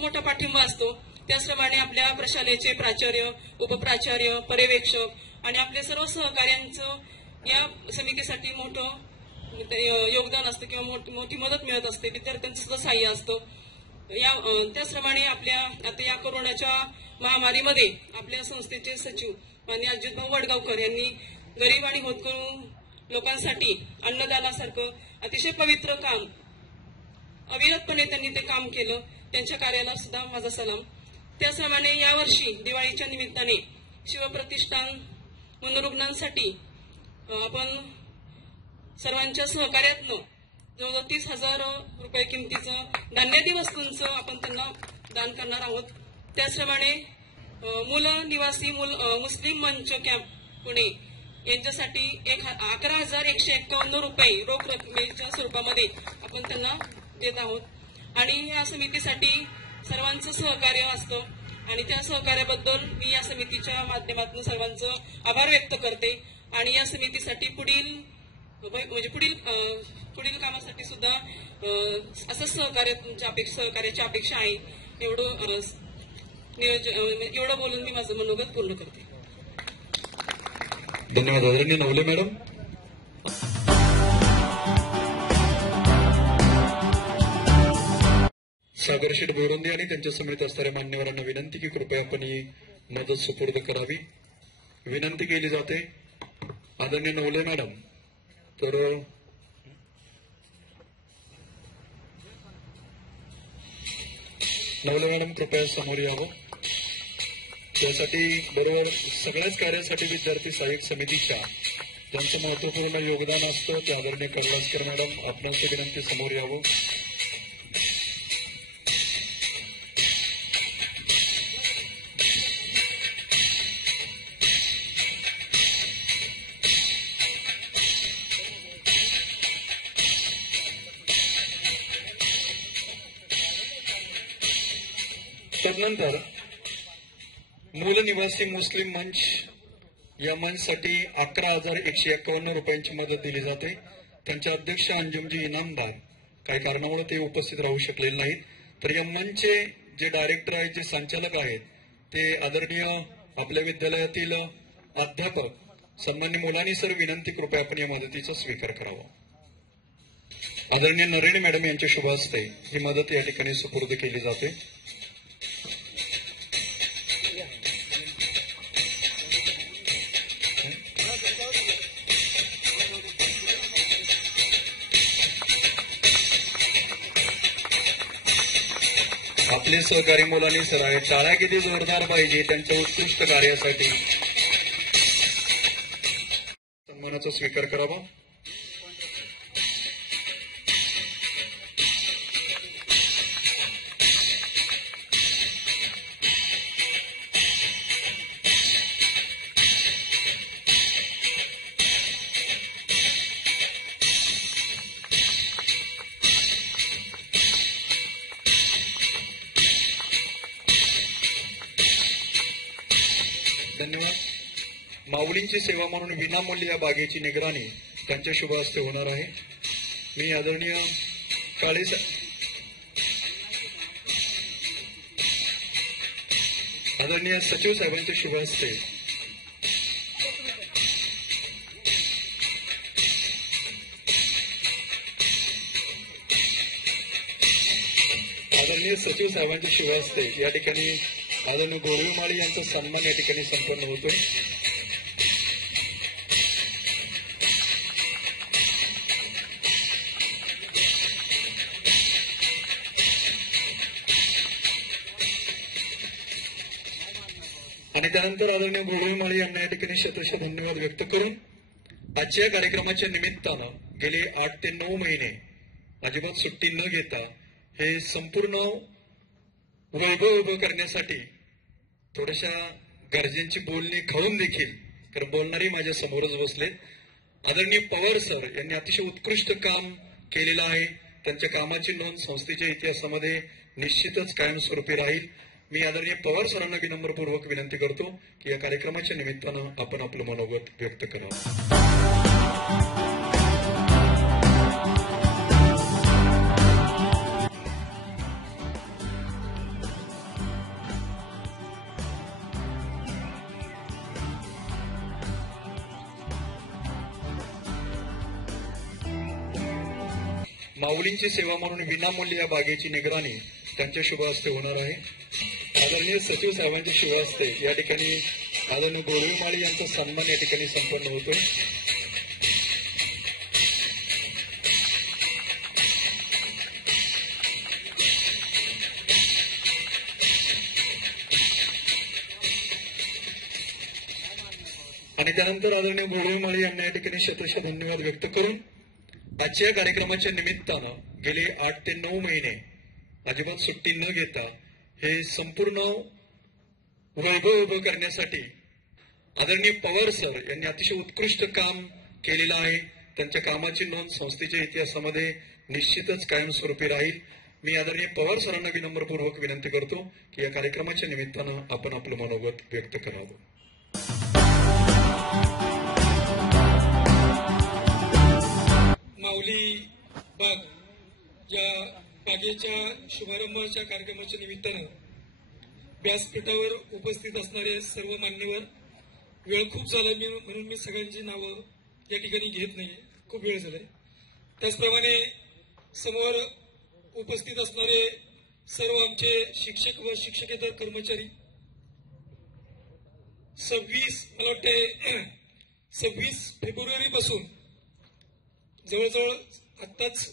मोठा पाठिंबा असतो. त्याचप्रमाणे आपल्या प्रशालेचे प्राचार्य, उपप्राचार्य, पर्यवेक्षक आणि आपल्या सर्व सहकार्यांचं या समितीसाठी मोठं योगदान असतं किंवा मोठी मदत मिळत असते. विद्यार्थ्यांचं सुद्धा सहाय्य असतं. त्याचप्रमाणे आता या कोरोनाच्या महामारीमध्ये आपल्या संस्थेचे सचिव आणि अजितभाऊ वडगावकर यांनी गरीब आणि होतकरू लोकांसाठी अन्नदानासारखं अतिशय पवित्र काम अविरतपणे त्यांनी ते काम केलं. त्यांच्या कार्याला सुद्धा माझा सलाम. त्याचप्रमाणे यावर्षी दिवाळीच्या निमित्ताने शिवप्रतिष्ठान मनोरुग्णांसाठी आपण सर्वांच्या सहकार्यातनं जवळजवळ 30,000 रुपये किमतीचं धान्यादी वस्तूंचं आपण त्यांना दान करणार आहोत. त्याचप्रमाणे मूल निवासी मुस्लिम मंच कॅम्प पुणे यांच्यासाठी 11,151 रुपये रोख रकमेच्या स्वरूपामध्ये आपण त्यांना देत आहोत. आणि या समितीसाठी सर्वांचं सहकार्य असतं आणि त्या सहकार्याबद्दल मी या समितीच्या माध्यमातून सर्वांचं आभार व्यक्त करते. आणि या समितीसाठी पुढील कामासाठी सुद्धा असंच सहकार्याची अपेक्षा आहे. एवढं बोलून मी माझं मनोगत पूर्ण करते. धन्यवाद आदरणीय नवले मॅडम. सागर शेठ बोरंदे आणि त्यांच्या समितीत असणाऱ्या मान्यवरांना विनंती की कृपया आपण ही मदत सुपूर्द करावी विनंती केली जाते. आदरणीय नवले मॅडम, तर नवले मॅडम कृपया समोर यावं. त्यासाठी बरोबर सगळ्याच कार्यासाठी विद्यार्थी सहाय्यक समितीच्या ज्यांचं महत्वपूर्ण योगदान असतं ते आदरणीय कर्लास्कर मॅडम आपणांची विनंती समोर यावं. तदनंतर मूल निवासी मुस्लिम मंच या मंचसाठी 11,151 रुपयांची मदत दिली जाते. त्यांचे अध्यक्ष अंजुमजी इनामदार काही कारणामुळे ते उपस्थित राहू शकलेले नाहीत. तर या मंचचे जे डायरेक्टर आहेत, जे संचालक आहेत, ते आदरणीय आपल्या विद्यालयातील अध्यापक सन्माननीय मुलानी सर विनंती कृपया आपण या मदतीचा स्वीकार करावा. आदरणीय नरेणे मॅडम यांच्या शुभ हस्ते ही मदत या ठिकाणी सुपूर्द केली जाते. आपले सहकारी मुलांनी सर आहेत, टाळ्या किती जोरदार पाहिजे त्यांच्या उत्कृष्ट कार्यासाठी. सन्मानाचा स्वीकार करावा. धन्यवाद. माऊलींची सेवा म्हणून विनामूल्य या बागेची निगराणी त्यांच्या शुभ हस्ते होणार आहे. मी आदरणीय काळे आदरणीय सचिव साहेबांच्या शुभ हस्ते शुभ हस्ते या ठिकाणी आदरणीय गोळीमाळी यांचा सन्मान या ठिकाणी संपन्न होतोय. आणि त्यानंतर आदरणीय गोळीमाळी यांना या ठिकाणी शतशः धन्यवाद व्यक्त करून आजच्या या कार्यक्रमाच्या निमित्तानं गेले 8 ते 9 महिने अजिबात सुट्टी न घेता हे संपूर्ण वैभव उभं करण्यासाठी थोड्याशा गरजेची बोलणी खाऊन देखील, कारण बोलणारी माझ्या समोरच बसलेत, आदरणीय पवार सर यांनी अतिशय उत्कृष्ट काम केलेलं आहे. त्यांच्या कामाची नोंद संस्थेच्या इतिहासामध्ये निश्चितच कायमस्वरूपी राहील. मी आदरणीय पवार सरांना विनम्रपूर्वक विनंती करतो की या कार्यक्रमाच्या निमित्तानं आपण आपलं मनोगत व्यक्त करावं. माऊलींची सेवा म्हणून विनामूल्य या बागेची निगराणी त्यांच्या शुभ हस्ते होणार आहे. आदरणीय सचिव साहेबांच्या शुभ हस्ते या ठिकाणी आदरणीय गोळीमाळी यांचा सन्मान या ठिकाणी संपन्न होतोय. आणि त्यानंतर आदरणीय गोळीमाळी यांना या ठिकाणी शतशः धन्यवाद व्यक्त करून आजच्या कार्यक्रमाच्या निमित्तानं गेले 8 ते 9 महिने अजिबात सुट्टी न घेता हे संपूर्ण वैभव उभं करण्यासाठी आदरणीय पवार सर यांनी अतिशय उत्कृष्ट काम केलेलं आहे. त्यांच्या कामाची नोंद संस्थेच्या इतिहासामध्ये निश्चितच कायमस्वरूपी राहील. मी आदरणीय पवार सरांना विनम्रपूर्वक विनंती करतो की या कार्यक्रमाच्या निमित्तानं आपण आपलं मनोगत व्यक्त करावं. माऊली बाग या बागेच्या शुभारंभाच्या कार्यक्रमाच्या निमित्तानं व्यासपीठावर उपस्थित असणारे सर्व मान्यवर, वेळ खूप झाला म्हणून मी सगळ्यांची नावं या ठिकाणी घेत नाहीये, खूप वेळ झालाय. त्याचप्रमाणे समोर उपस्थित असणारे सर्व आमचे शिक्षक व शिक्षकेतर कर्मचारी, 26 फेब्रुवारी पासून जवळजवळ आत्ताच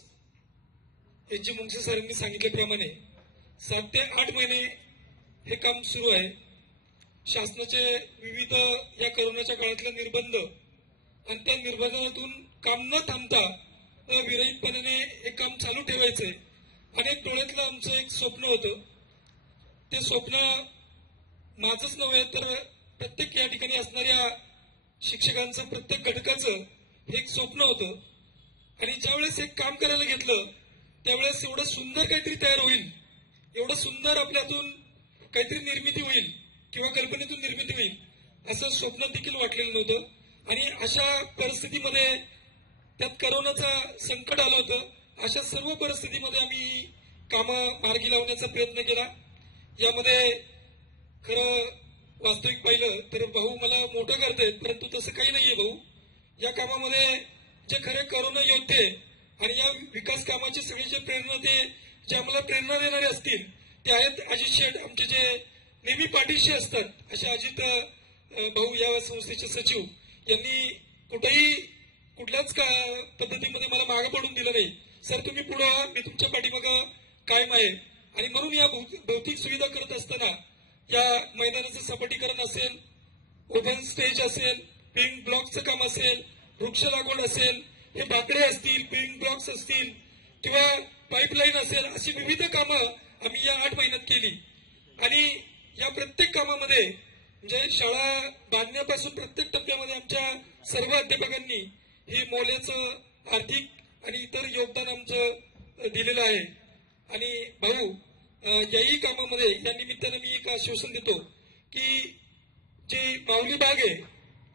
एच जी मुंगसे सरांनी सांगितल्याप्रमाणे 7 ते 8 महिने हे काम सुरू आहे. शासनाचे विविध या कोरोनाच्या काळातले निर्बंध आणि त्या निर्बंधातून काम न थांबता विरहितपणे हे काम चालू ठेवायचंय. आणि एक डोळ्यातलं आमचं एक स्वप्न होतं. ते स्वप्न माझंच नव्हे तर प्रत्येक या ठिकाणी असणाऱ्या शिक्षकांचं, प्रत्येक घटकाचं हे एक स्वप्न होतं. आणि ज्यावेळेस एक काम करायला घेतलं त्यावेळेस एवढं सुंदर काहीतरी तयार होईल, एवढं सुंदर आपल्यातून काहीतरी निर्मिती होईल किंवा कल्पनेतून निर्मिती होईल असं स्वप्न देखील वाटलेलं नव्हतं. आणि अशा परिस्थितीमध्ये त्यात करोनाचं संकट आलं होतं. अशा सर्व परिस्थितीमध्ये आम्ही कामं मार्गी लावण्याचा प्रयत्न केला. यामध्ये खरं वास्तविक पाहिलं तर भाऊ मला मोठं करतायत, परंतु तसं काही नाहीये भाऊ. या कामामध्ये जे खरे करोना योद्धे आणि या विकास कामाचे सगळे जे प्रेरणा ते जे आम्हाला प्रेरणा देणारे असतील ते आहेत अजित शेठ, आमचे जे नेहमी पाठीशी असतात. असे अजित भाऊ या संस्थेचे सचिव यांनी कुठल्याच पद्धतीमध्ये मला मागे पडून दिलं नाही. सर तुम्ही पुढे मी तुमच्या पाठीमागं कायम आहे. आणि म्हणून या भौतिक सुविधा करत असताना या मैदानाचं सपाटीकरण असेल, ओपन स्टेज असेल, पिंक ब्लॉकचं काम असेल, वृक्ष लागवड असेल, हे बाकडे असतील, पिंक ब्लॉक्स असतील किंवा पाईपलाईन असेल, अशी विविध कामं आम्ही या 8 महिन्यात केली. आणि या प्रत्येक कामामध्ये म्हणजे शाळा बांधण्यापासून प्रत्येक टप्प्यामध्ये आमच्या सर्व अध्यापकांनी हे मौल्याचं आर्थिक आणि इतर योगदान आमचं दिलेलं आहे. आणि भाऊ याही कामामध्ये या निमित्तानं मी एक आश्वासन देतो की जे माऊली बाग आहे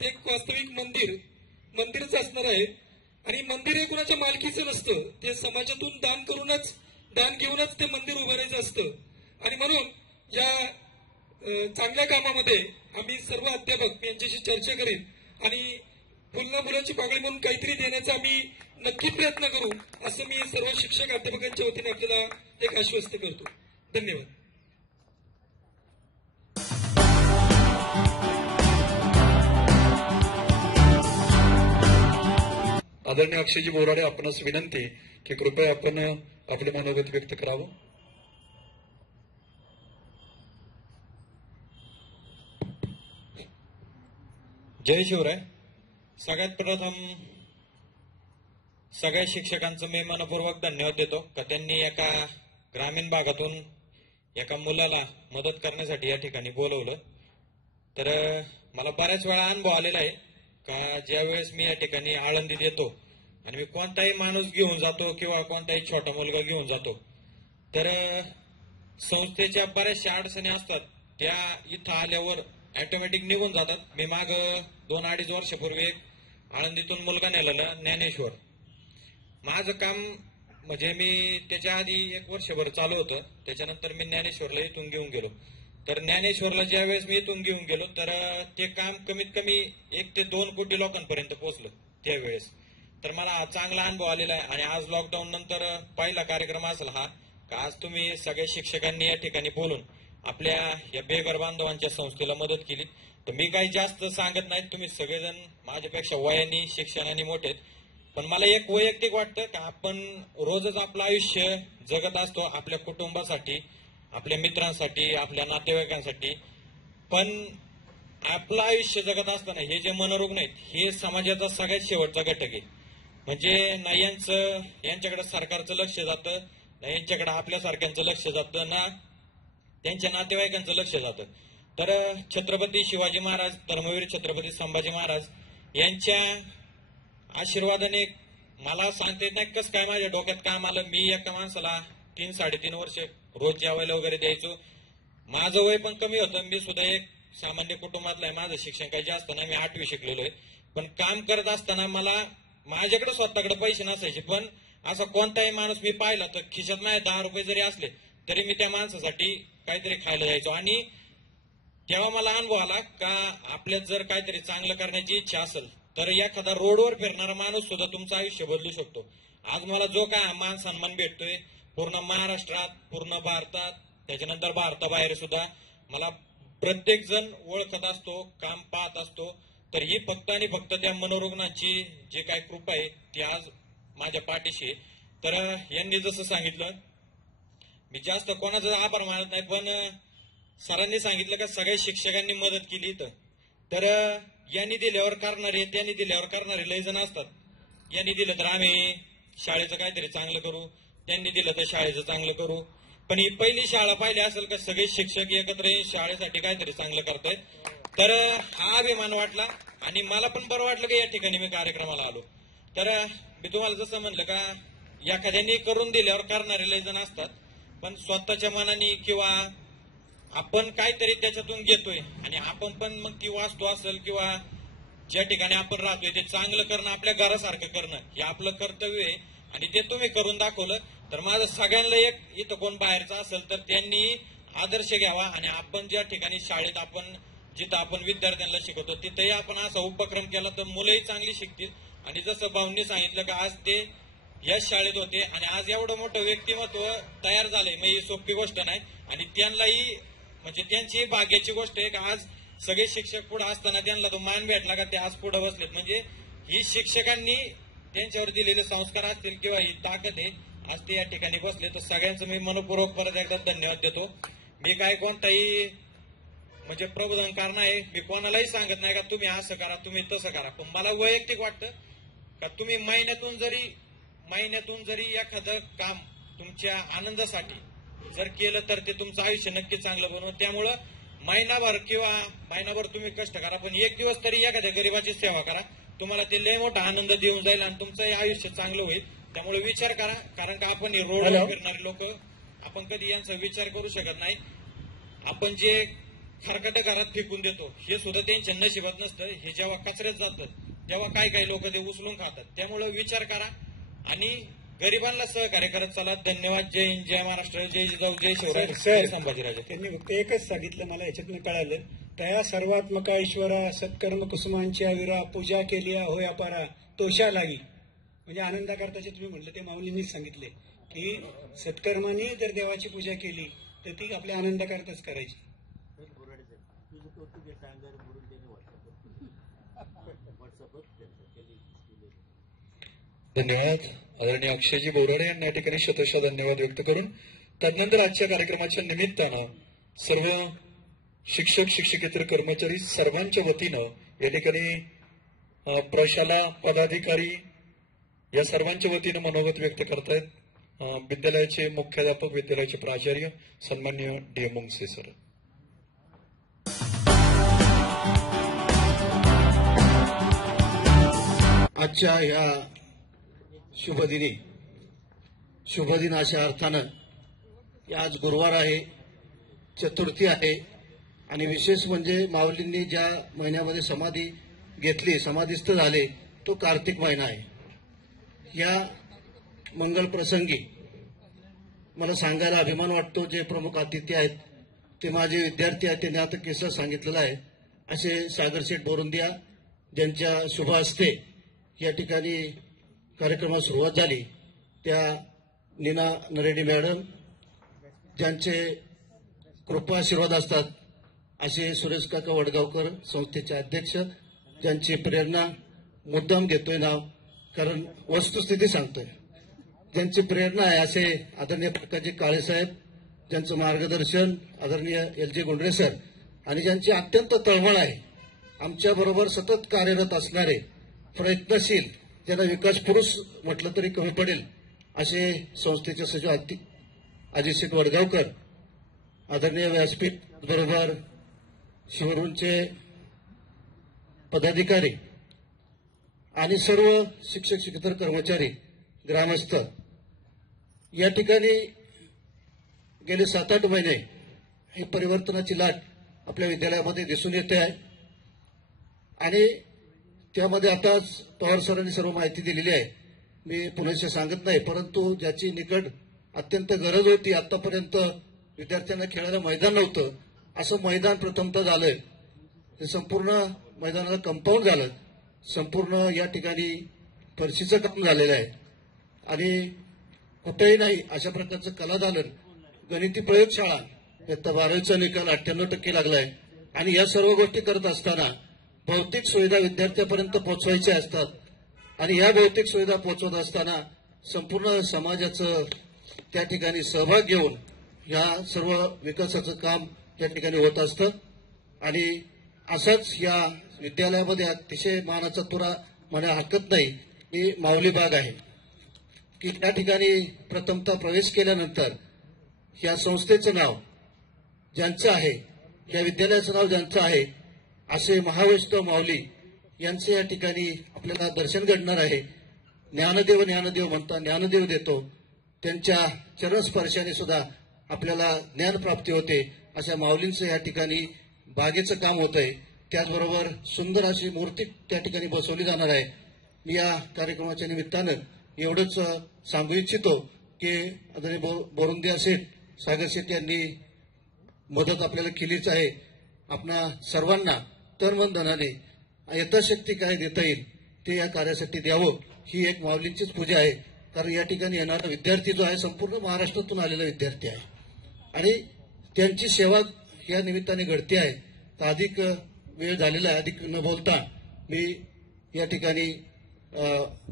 ते एक वास्तविक मंदिरच असणार आहे. आणि मंदिर हे कुणाच्या मालकीचं नसतं, ते समाजातून दान घेऊनच ते मंदिर उभारायचं असतं. आणि म्हणून या चांगल्या कामामध्ये आम्ही सर्व अध्यापक यांच्याशी चर्चा करेन आणि फुलना मुलांची पागळी म्हणून काहीतरी देण्याचा आम्ही नक्की प्रयत्न करू असं मी सर्व शिक्षक अध्यापकांच्या वतीने आपल्याला एक आश्वस्त करतो. धन्यवाद. आदरणीय अक्षयजी बोराडे, आपणास विनंती की कृपया आपण आपले मनोगत व्यक्त करावं. जय शिवराय. सगळ्यात प्रथम सगळ्या शिक्षकांचं मी मनपूर्वक धन्यवाद देतो का त्यांनी एका ग्रामीण भागातून एका मुलाला मदत करण्यासाठी या ठिकाणी बोलवलं. तर मला बऱ्याच वेळा अनुभव आलेला आहे का ज्यावेळेस मी या ठिकाणी आळंदीत येतो आणि मी कोणताही माणूस घेऊन जातो किंवा कोणताही छोटा मुलगा घेऊन जातो तर संस्थेच्या बऱ्याचशा अडचणी असतात त्या इथं आल्यावर ऑटोमॅटिक निघून जातात. मी माग 2-2.5 वर्षापूर्वी आळंदीतून मुलगा नेलेला ज्ञानेश्वर. माझं काम म्हणजे मी त्याच्या आधी 1 वर्षभर चालू होतं, त्याच्यानंतर मी ज्ञानेश्वरला इथून घेऊन गेलो. तर ज्ञानेश्वरला ज्यावेळेस मी इथून घेऊन गेलो तर ते काम कमीत कमी 1 ते 2 कोटी लोकांपर्यंत पोहोचलं त्यावेळेस. तर मला हा चांगला अनुभव आलेला आहे. आणि आज लॉकडाऊन नंतर पहिला कार्यक्रम असेल हा का आज तुम्ही सगळ्या शिक्षकांनी या ठिकाणी बोलून आपल्या या बेघर बांधवांच्या संस्थेला मदत केली. तर मी काही जास्त सांगत नाही, तुम्ही सगळेजण माझ्यापेक्षा वयाने शिक्षणाने मोठे. पण मला एक वैयक्तिक वाटतं का आपण रोजच आपलं आयुष्य जगत असतो आपल्या कुटुंबासाठी, आपल्या मित्रांसाठी, आपल्या नातेवाईकांसाठी. पण आपलं आयुष्य जगत असताना हे जे मनोरुग्ण आहेत हे समाजाचा सगळ्यात शेवटचा घटक आहे. म्हणजे ना यांच्याकडे सरकारचं लक्ष जातं, ना यांच्याकडे आपल्यासारख्यांचं लक्ष जातं, ना त्यांच्या नातेवाईकांचं लक्ष जातं. तर छत्रपती शिवाजी महाराज, धर्मवीर छत्रपती संभाजी महाराज यांच्या आशीर्वादाने मला सांगता येत नाही कसं काय माझ्या डोक्यात काम आलं. मी एका माणसाला 3-3.5 वर्ष रोज जेवायला वगैरे द्यायचो. माझं वय पण कमी होतं, मी सुद्धा एक सामान्य कुटुंबातलं आहे, माझं शिक्षण काही जास्त नाही, मी 8वी शिकलेलो आहे. पण काम करत असताना मला माझ्याकडे स्वतःकडे पैसे नसायचे, पण असा कोणताही माणूस मी पाहिला तर खिशात माझे 10 रुपये जरी असले तरी मी त्या माणसासाठी काहीतरी खायला जायचो. आणि तेव्हा मला अनुभव आला का आपल्यात जर काहीतरी चांगलं करण्याची इच्छा असेल तर एखादा रोडवर फिरणारा माणूस सुद्धा तुमचं आयुष्य बदलू शकतो. आज मला जो काय मान सन्मान भेटतोय पूर्ण महाराष्ट्रात, पूर्ण भारतात, त्याच्यानंतर भारताबाहेर सुद्धा मला प्रत्येक जण ओळखत असतो, काम पाहत असतो. तर ही फक्त आणि फक्त त्या मनोरुग्णाची जी काही कृपा आहे ती आज माझ्या पाठीशी आहे. तर यांनी जसं सांगितलं मी जास्त कोणाचा आभार मानत नाही, पण सरांनी सांगितलं का सगळ्या शिक्षकांनी मदत केली तर यांनी दिल्यावर करणारे त्यांनी दिल्यावर करणारे लय जण असतात. यांनी दिलं तर आम्ही शाळेचं काहीतरी चांगलं करू, त्यांनी दिलं तर शाळेचं चांगलं करू. पण ही पहिली शाळा पाहिली असेल का सगळे शिक्षक एकत्र येऊन शाळेसाठी काहीतरी चांगलं करतायत. तर हा अभिमान वाटला आणि मला पण बरं वाटलं की या ठिकाणी मी कार्यक्रमाला आलो. तर मी तुम्हाला जसं म्हणलं का एखाद्याने करून दिल्यावर करणारे लय जण असतात, पण स्वतःच्या मनाने किंवा आपण काहीतरी त्याच्यातून घेतोय आणि आपण पण मग ती वास्तू असेल किंवा ज्या ठिकाणी आपण राहतोय ते चांगलं करणं, आपल्या घरासारखं करणं हे आपलं कर्तव्य आहे आणि ते तुम्ही करून दाखवलं. तर माझं सगळ्यांना एक, इथं कोण बाहेरचा असेल तर त्यांनी आदर्श घ्यावा आणि आपण ज्या ठिकाणी शाळेत आपण जिथं आपण विद्यार्थ्यांना शिकवतो तिथंही आपण असा उपक्रम केला तर मुलंही चांगली शिकतील. आणि जसं भाऊंनी सांगितलं का आज ते याच शाळेत होते आणि आज एवढं मोठं व्यक्तिमत्व तयार झालंय मग ही सोपी गोष्ट नाही. आणि त्यांनाही म्हणजे त्यांची भाग्याची गोष्ट आहे का आज सगळे शिक्षक पुढे असताना त्यांना तो मान भेटला का ते आज पुढे बसलेत. म्हणजे ही शिक्षकांनी त्यांच्यावर दिलेले संस्कार असतील किंवा ही ताकद आहे आज ते या ठिकाणी बसले. तर सगळ्यांचं मी मनपूर्वक परत एकदा धन्यवाद देतो. मी काय कोणताही म्हणजे प्रबोधनकार नाही, मी कोणालाही सांगत नाही का तुम्ही असं करा तुम्ही तसं करा. पण मला वैयक्तिक वाटतं का तुम्ही महिन्यातून जरी एखादं काम तुमच्या आनंदासाठी जर केलं तर ते तुमचं आयुष्य नक्की चांगलं बनवून. त्यामुळं महिनाभर तुम्ही कष्ट करा पण एक दिवस तरी एखाद्या गरिबाची सेवा करा, तुम्हाला ते लय मोठा आनंद देऊन जाईल आणि तुमचं आयुष्य चांगलं होईल. त्यामुळे विचार करा, कारण का आपण हे रोडवर फिरणारे लोक आपण कधी यांचा विचार करू शकत नाही. आपण जे खरकट घरात फेकून देतो हे सुद्धा त्यांच्या नशिबात नसतं. हे जेव्हा कचऱ्यात जातं तेव्हा काही लोक ते उचलून खातात. त्यामुळे विचार करा आणि गरिबांना सहकार्य करत चला. धन्यवाद. जय हिंद, जय महाराष्ट्र, जय जिजाऊ, जय शिवराय, जय संभाजीराजे. त्यांनी फक्त एकच सांगितलं मला याच्यातनं कळालं, तया सर्वात्मका ईश्वरा सत्कर्म कुसुमांच्या विरा पूजा केली होय अपारा तोषा लागी. म्हणजे आनंदाकरता जे तुम्ही म्हटलं ते माऊलींनीच सांगितले की सत्कर्माने जर देवाची पूजा केली तर ती आपल्या आनंदाकरताच करायची. धन्यवाद. आदरणीय अक्षयजी बोराडे यांना या ठिकाणी शतशः धन्यवाद व्यक्त करून त्यानंतर आजच्या कार्यक्रमाच्या निमित्तानं सर्व शिक्षक शिक्षकेतर कर्मचारी सर्वांच्या वतीनं या ठिकाणी प्रशाला पदाधिकारी या सर्वांच्या वतीनं मनोगत व्यक्त करतायत विद्यालयाचे मुख्याध्यापक विद्यालयाचे प्राचार्य सन्माननीय डी.एम. मुंगसे सर. आजच्या या शुभदिन अशा अर्थानं आज गुरुवार आहे, चतुर्थी आहे आणि विशेष म्हणजे माऊलींनी ज्या महिन्यामध्ये समाधी घेतली समाधीस्थ झाले तो कार्तिक महिना आहे. या मंगल प्रसंगी मला सांगायला अभिमान वाटतो. जे प्रमुख अतिथी आहेत ते माझे विद्यार्थी आहेत. त्यांनी आता किस्सा सांगितलेला आहे. असे सागरशेठ बोरुंदिया ज्यांच्या शुभ हस्ते या ठिकाणी कार्यक्रमास सुरुवात झाली, त्या नीना नरेडी मॅडम ज्यांचे कृपाशीर्वाद असतात, असे सुरेश काका वडगावकर संस्थेचे अध्यक्ष ज्यांची प्रेरणा मुद्दाम घेतोय नाव कारण वस्तुस्थिती सांगतोय, ज्यांची प्रेरणा आहे असे आदरणीय प्रकाशजी काळेसाहेब ज्यांचं मार्गदर्शन आदरणीय एल.जी. गुंडरे सर आणि ज्यांची अत्यंत तळमळ आहे, आमच्याबरोबर सतत कार्यरत असणारे प्रयत्नशील ज्यांना विकास पुरुष म्हटलं तरी कमी पडेल असे संस्थेचे सचिव अजितशेठ वडगावकर, आदरणीय व्यासपीठ बरोबर शिवरूनचे पदाधिकारी आणि सर्व शिक्षक शिक्षकेतर कर्मचारी ग्रामस्थ या ठिकाणी गेले 7-8 महिने ही परिवर्तनाची लाट आपल्या विद्यालयामध्ये दिसून येते आहे आणि त्यामध्ये आताच पवार सरांनी सर्व माहिती दिलेली आहे. मी पुण्याचे सांगत नाही, परंतु ज्याची निकट अत्यंत गरज होती, आतापर्यंत विद्यार्थ्यांना खेळायला मैदान नव्हतं, असं मैदान प्रथमतः झालंय. हे संपूर्ण मैदानाला कंपाऊंड झालं, संपूर्ण या ठिकाणी फरशीचं काम झालेलं आहे आणि कुठेही नाही अशा प्रकारचं कलादालन, गणिती प्रयोगशाळा, इयत्ता 12वीचा निकाल 98% लागलाय आणि या सर्व गोष्टी करत असताना भौतिक सुविधा विद्यार्थ्यापर्यंत पोहोचवायच्या असतात आणि या भौतिक सुविधा पोहोचवत असताना संपूर्ण समाजाचं त्या ठिकाणी सहभाग घेऊन या सर्व विकासाचं काम त्या ठिकाणी होत असतं आणि असंच या विद्यालयामध्ये अतिशय मानाचा तुरा म्हणा हरकत नाही ही माऊली बाग आहे की त्या ठिकाणी प्रथमतः प्रवेश केल्यानंतर या संस्थेचं नाव ज्यांचं आहे, या विद्यालयाचं नाव ज्यांचं आहे असे महावैष्णव माऊली यांचे या ठिकाणी आपल्याला दर्शन घडणार आहे. ज्ञानदेव ज्ञानदेव म्हणता ज्ञानदेव देतो, त्यांच्या चरणस्पर्शाने सुद्धा आपल्याला ज्ञानप्राप्ती होते. अशा माऊलींचं या ठिकाणी बागेचं काम होत आहे. त्याचबरोबर सुंदर अशी मूर्ती त्या ठिकाणी बसवली जाणार आहे. मी या कार्यक्रमाच्या निमित्तानं एवढंच सांगू इच्छितो की आदरणीय बोरुंदिया शेठ, सागर शेठ यांनी मदत आपल्याला केलीच आहे. आपणा सर्वांना तन मन धनाने यथाशक्ती काय देता येईल ते या कार्यासाठी द्यावं, ही एक माऊलींचीच पूजा आहे. कारण या ठिकाणी येणारा विद्यार्थी जो आहे संपूर्ण महाराष्ट्रातून आलेला विद्यार्थी आहे आणि त्यांची सेवा या निमित्ताने घडते आहे. तर अधिक वेळ झालेला आहे, अधिक न बोलता मी या ठिकाणी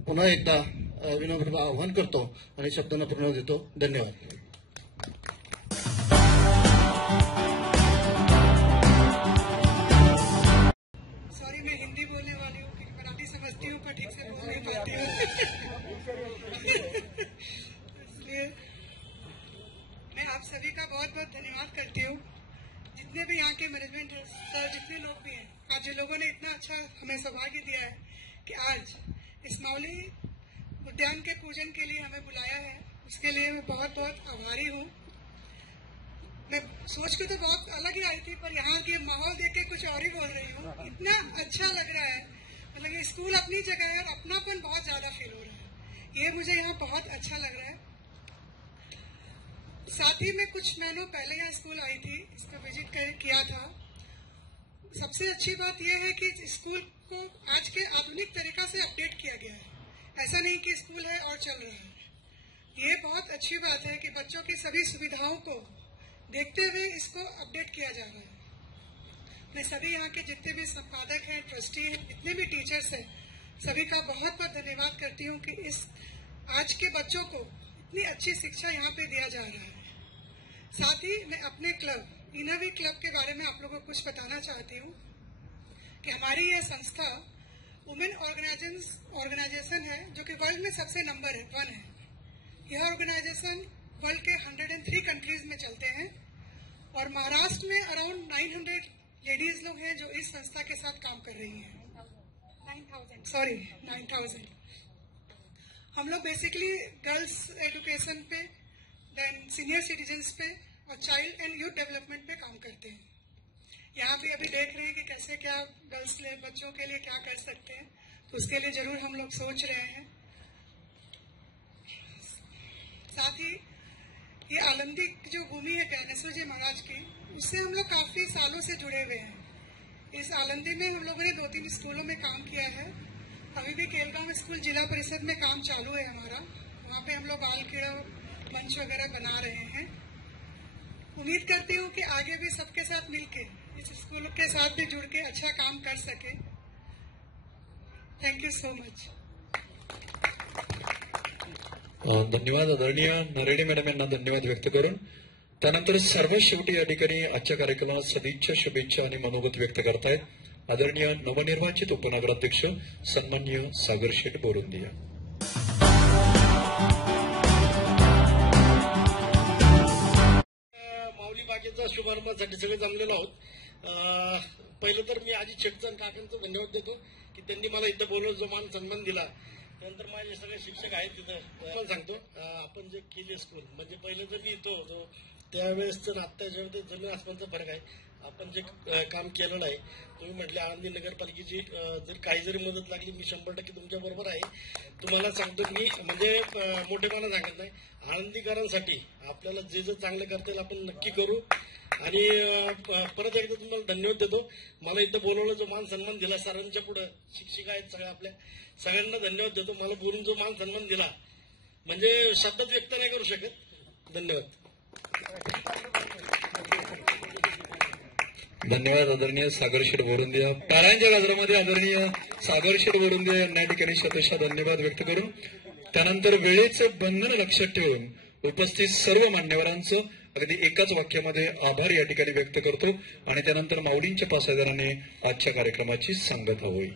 पुन्हा एकदा विनम्र आवाहन करतो आणि शब्दांना पूर्ण देतो. धन्यवाद. सॉरी, मैं हिंदी बोलने वाली हूँ, मराठी समझती हूँ पर ठीक से बोल नहीं पाती हूँ. इसलिए मैं आप सभी का बहुत बहुत धन्यवाद करती हूँ. जितने भी यहाँ के मैनेजमेंट सर, जितने लोग भी हैं, आज जो लोगों ने इतना अच्छा हमें सौभाग्य दिया है कि आज इस माऊली उद्यान के पूजन के लिए हमें बुलाया है, उसके लिए मैं बहुत बहुत आभारी हूँ. मैं सोच के तो बहुत अलग ही आई थी, पर यहाँ के माहौल देख के कुछ और ही बोल रही हूँ. इतना अच्छा लग रहा है, मतलब ये स्कूल अपनी जगह है और अपनापन बहुत ज्यादा फील हो रहा है. ये मुझे यहाँ बहुत अच्छा लग रहा है. साथ ही मैं कुछ महीनों पहले यहाँ स्कूल आई थी, इसका विजिट किया था. सबसे अच्छी बात यह है कि स्कूल को आज के आधुनिक तरीका से अपडेट किया गया है. ऐसा नहीं कि स्कूल है और चल रहा है. ये बहुत अच्छी बात है कि बच्चों की सभी सुविधाओं को देखते हुए इसको अपडेट किया जा रहा है. मैं सभी यहाँ के जितने भी संपादक हैं, ट्रस्टी हैं, जितने भी टीचर्स हैं, सभी का बहुत बहुत धन्यवाद करती हूँ कि इस आज के बच्चों को इतनी अच्छी शिक्षा यहाँ पे दिया जा रहा है. साथ ही मैं अपने क्लब इनोवी क्लब के बारे में आप लोगों को कुछ बताना चाहती हूँ कि हमारी यह संस्था वुमेन ऑर्गेनाइजेशन है जो कि वर्ल्ड में सबसे नंबर 1 है. यह ऑर्गेनाइजेशन वर्ल्ड के 103 कंट्रीज में चलते हैं और महाराष्ट्र में अराउंड 900 लेडीज लोग हैं जो इस संस्था के साथ काम कर रही हैं. 9,000. हम लोग बेसिकली गर्ल्स एजुकेशन पे, देन सीनियर सिटीजन्स पे और चाइल्ड एंड यूथ डेवलपमेंट पे काम करते हैं. यहाँ पे अभी देख रहे हैं कि कैसे क्या गर्ल्स के बच्चों के लिए क्या कर सकते हैं, तो उसके लिए जरूर हम लोग सोच रहे हैं. साथ ही ये आलमदी जो भूमि है ज्ञानेश्वर जी महाराज की, उससे हम लोग काफी सालों से जुड़े हुए हैं. इस आलमदी में हम लोगों ने 2-3 स्कूलों में काम किया है. अभी भी केलगांव स्कूल जिला परिषद में काम चालू है हमारा. वहाँ पे हम लोग बाल क्रीड़ा मंच वगैरह बना रहे हैं. उम्मीद करती हूँ कि आगे भी सबके साथ मिलकर इस स्कूल के साथ भी जुड़ के अच्छा काम कर सके. Thank you so much. धन्यवाद. आदरणीय नरेडे मॅडम यांना धन्यवाद व्यक्त करून त्यानंतर सर्व शेवटी या ठिकाणी आजच्या कार्यक्रमात सदिच्छा, शुभेच्छा आणि मनोगत व्यक्त करतायत आदरणीय नवनिर्वाचित उपनगराध्यक्ष सन्माननीय सागर शेठ बोरुंदिया. माऊली बागेचा शुभारंभासाठी सगळे जमलेलो आहोत. पहिलं तर मी आजी शेठचा काकांचं धन्यवाद देतो की त्यांनी मला इथं बोलवलं, जो मान सन्मान दिला. त्यानंतर माझे सगळे शिक्षक आहेत तिथं. मला सांगतो आपण जे केले स्कूल, म्हणजे पहिलं जर मी येतो त्यावेळेस तर आत्ताच्या जमीन आसमानचा फरक आहे. आपण जे काम केलेलं आहे, तुम्ही म्हटले आळंदी नगरपालिकेची जर काही जरी मदत लागली मी 100% तुमच्या बरोबर आहे. तुम्हाला सांगतो मी, म्हणजे मोठेपणा सांगत नाही, आळंदीकरांसाठी आपल्याला जे चांगलं करता येईल आपण नक्की करू. आणि परत एकदा तुम्हाला धन्यवाद देतो. मला इथं बोलवलं, जो मान सन्मान दिला सरांच्या पुढे, शिक्षिका आहेत सगळ्या, आपल्या सगळ्यांना धन्यवाद देतो. मला बोलून जो मान सन्मान दिला म्हणजे शब्दात व्यक्त नाही करू शकत. धन्यवाद. धन्यवाद आदरणीय सागर शेठ बोरुंदिया. टाळ्यांच्या गजरामध्ये आदरणीय सागर शेठ बोरुंदिया यांना या ठिकाणी शतशः धन्यवाद व्यक्त करून त्यानंतर वेळेचं बंधन लक्षात ठेवून उपस्थित सर्व मान्यवरांचं अगदी एकाच वाक्यामध्ये आभार या ठिकाणी व्यक्त करतो आणि त्यानंतर माऊलींच्या पासादाराने आजच्या कार्यक्रमाची सांगता होईल.